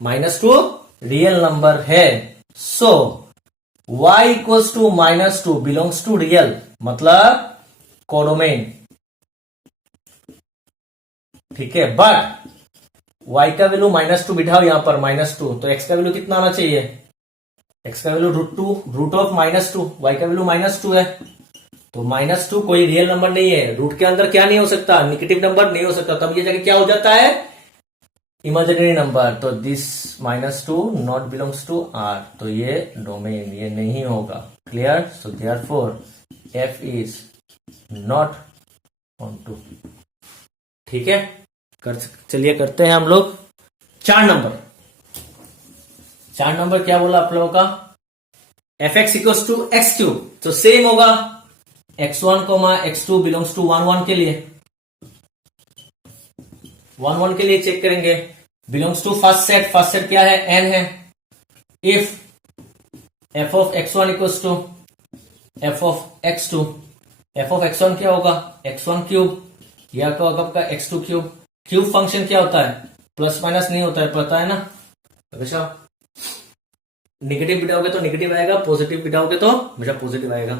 -2 रियल नंबर है। सो y = -2 बिलोंग्स टू रियल, मतलब कोडोमेन। ठीक है, बट y का वैल्यू -2 बिठाओ यहां पर, -2, तो x का वैल्यू कितना आना चाहिए, x का वैल्यू √2, √(-2), y का वैल्यू -2 है, तो -2 कोई रियल नंबर नहीं है। रूट के अंदर क्या नहीं हो सकता, नेगेटिव नंबर नहीं हो सकता, तब ये जाके क्या हो जाता है, इमेजिनरी नंबर। तो this -2 not belongs to R, तो ये डोमेन, ये नहीं होगा। Clear, so therefore f is not onto. ठीक है, चलिए करते हैं हम लोग 4 नंबर क्या बोला आप लोगों का, f(x) = x3, तो सेम होगा x1, x2 बिलोंग्स टू 1 1 के लिए, 1 1 के लिए चेक करेंगे। बिलोंग्स टू फर्स्ट सेट क्या है, n है। इफ f(x1) = f(x2), f(x1) क्या होगा, x1³ या क्या होगा आपका x2³। क्यूब फंक्शन क्या होता है, प्लस माइनस नहीं होता है, पता है ना। हमेशा नेगेटिव बिठाओगे तो नेगेटिव आएगा, पॉजिटिव बिठाओगे तो हमेशा पॉजिटिव आएगा।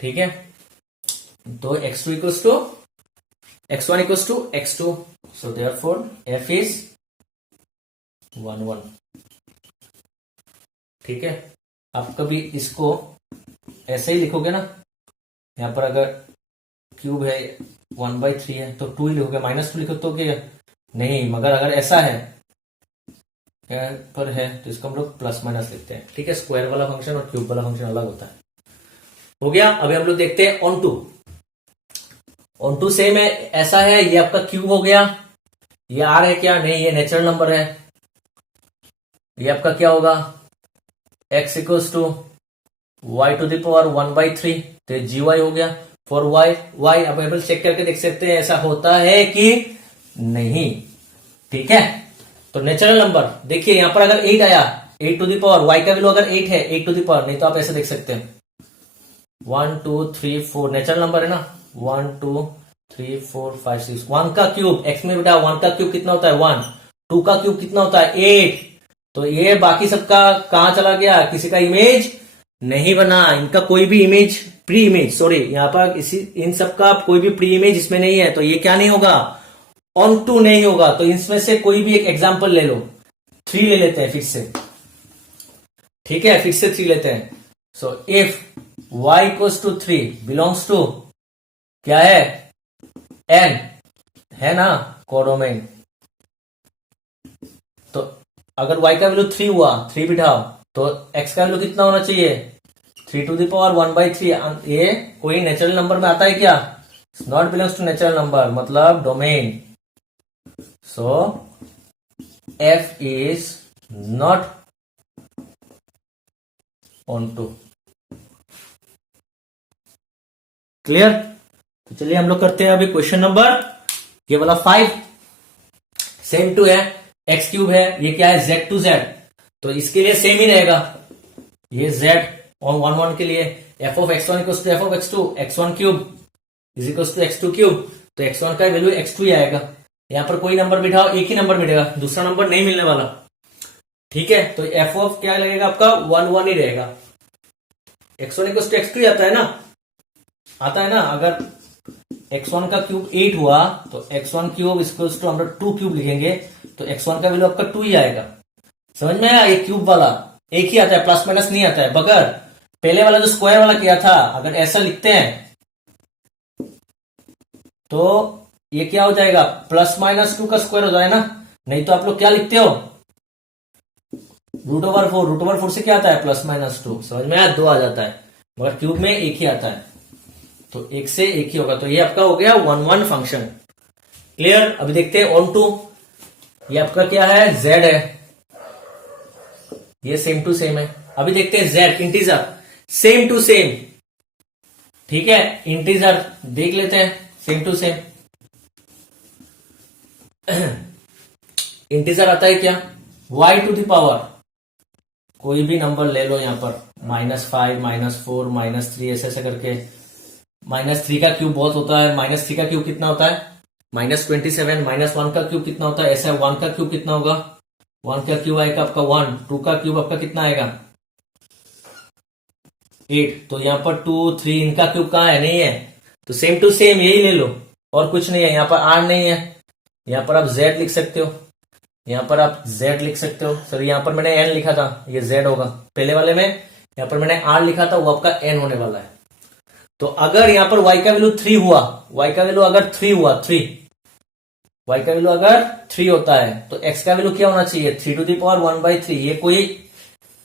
ठीक है, तो x2 equals to x1 equals to x2, so therefore f is 1 1। ठीक है, आप कभी इसको ऐसे ही लिखोगे ना, यहां पर अगर क्यूब है 1/3 है तो 2 ही लिखोगे, -2 लिखो तो क्या नहीं, मगर अगर ऐसा है क्या पर है तो इसको हम लोग प्लस माइनस लिखते हैं। ठीक है, स्क्वायर वाला फंक्शन और क्यूब वाला फंक्शन अलग होता है। हो गया। अभी हम लोग देखते हैं ऑन टू सेम है, ऐसा है, ये आपका क्यूब हो गया, ये आर है क्या, नहीं ये नेचुरल नंबर है, ये आपका क्या होगा x equals to y to the power 1/3, तो जी वाई हो गया। फॉर वाई अब चेक करके देख सकते हैं ऐसा होता है कि नहीं। ठीक है, तो नेचुरल नंबर देखिए यहां पर अगर 8 आया, 8 टू द पावर, वाई का वैल्यू अगर 8 है, 8 टू द पावर, नहीं तो आप ऐसे देख सकते हैं 1 2 3 4, नेचुरल नंबर है ना, 1 2 3 4 5 6, 1 का क्यूब एक्स में बेटा 1 का क्यूब कितना होता है 1, 2 का क्यूब कितना होता है 8, तो ये बाकी सबका कहां चला गया, किसी का इमेज नहीं बना, इनका कोई भी इमेज प्री इमेज, सॉरी यहां पर इन सबका कोई भी प्री इमेज इसमें नहीं है, तो ये क्या नहीं होगा, ऑन टू नहीं होगा। तो इसमें से कोई भी एक एग्जांपल ले लो, 3 ले लेते हैं फिर से। ठीक है, फिर से 3 लेते हैं। So if y equals to 3 belongs to क्या है n, है ना कोडोमेन, तो अगर y का वैल्यू 3 हुआ, 3 बिठाओ, तो x का वैल्यू कितना होना चाहिए 3 टू द पावर 1/3। ये कोई नेचुरल नंबर में आता है क्या, not belongs to natural number, मतलब domain. So f is not onto. Clear. तो चलिए हम लोग करते हैं अभी क्वेश्चन नंबर ये वाला 5। सेम टू है, एक्स क्यूब है, ये क्या है z टू z, तो इसके लिए सेम ही रहेगा, ये z और 1 1 के लिए f of x1 equals to f of x2, x1 cube is equals to x2 cube, तो x1 का वैल्यू x2 ही आएगा। यहां पर कोई नंबर बिठाओ, एक ही नंबर मिलेगा, दूसरा नंबर नहीं मिलने वाला। ठीक है, तो f ऑफ क्या लगेगा आपका 1 1 ही रहेगा, x1 इक्वल्स टू x2 ही आता है ना, आता है ना। अगर x1 का क्यूब 8 हुआ तो x1 क्यूब इक्वल्स टू हम लोग 2 क्यूब लिखेंगे, तो x1 का वैल्यू आपका 2 ही आएगा। समझ में आया, ये क्यूब वाला एक ही आता है, प्लस माइनस नहीं आता है। बगैर पहले वाला जो स्क्वायर वाला किया था, अगर ऐसा लिखते हैं तो ये क्या हो जाएगा, +-2 का स्क्वायर हो जाएगा ना, नहीं तो आप लोग क्या लिखते हो √4, √4 से क्या आता है +-2, समझ में आया, 2 आ जाता है, मगर क्यूब में एक ही आता है, तो एक से एक ही होगा। तो ये आपका हो गया 1 1 फंक्शन। क्लियर। अभी देखते हैं ऑन टू, ये आपका क्या है z है, ये सेम टू सेम है। अभी देखते हैं z integer, same to same. ठीक है, इंटीजर देख लेते हैं, सेम टू सेम। इंटीजर आता है क्या, y टू द पावर, कोई भी नंबर ले लो यहां पर, -5 -4 -3 ऐसे ऐसे करके, -3 का क्यूब बहुत होता है, -3 का क्यूब कितना होता है -27, -1 का क्यूब कितना होता है, ऐसा 1 का क्यूब कितना होगा, 1 का क्यूब आएगा आपका 1, 2 का क्यूब आपका कितना आएगा 8, तो यहां पर 2 3 इनका क्यूब कहां है, नहीं है, तो सेम टू सेम यही ले लो, और कुछ नहीं है। यहां पर r नहीं है, यहां पर आप z लिख सकते हो, यहां पर आप z लिख सकते हो, सर यहां पर मैंने n लिखा था, ये z होगा, पहले वाले में यहां पर मैंने r लिखा था, वो आपका n होने वाला है। तो अगर यहां पर y का वैल्यू 3 हुआ, y का वैल्यू अगर 3 हुआ, 3 y का वैल्यू अगर 3 होता है, तो x का वैल्यू क्या होना चाहिए 3 टू द पावर 1/3। ये कोई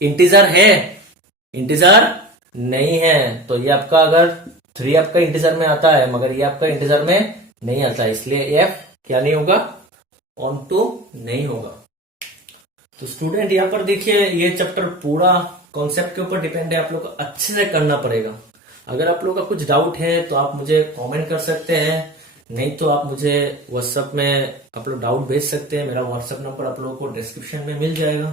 इंटीजर है, इंटीजर नहीं है, तो ये आपका अगर 3 आपका इंटीजर में आता है, मगर ये आपका इंटीजर में नहीं आता है, इसलिए f क्या नहीं होगा, ऑन टू नहीं होगा। तो स्टूडेंट यहां पर देखिए, ये चैप्टर पूरा कॉन्सेप्ट के ऊपर डिपेंड है, आप लोग को अच्छे से करना पड़ेगा। अगर आप लोग का कुछ डाउट है तो आप मुझे कमेंट कर सकते हैं, नहीं तो आप मुझे व्हाट्सएप में आप लोग डाउट भेज सकते हैं, मेरा व्हाट्सएप नंबर आप लोगों को डिस्क्रिप्शन में मिल जाएगा।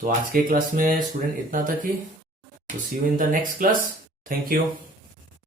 तो आज के क्लास में स्टूडेंट इतना तक ही, तो see you in the next class, thank you.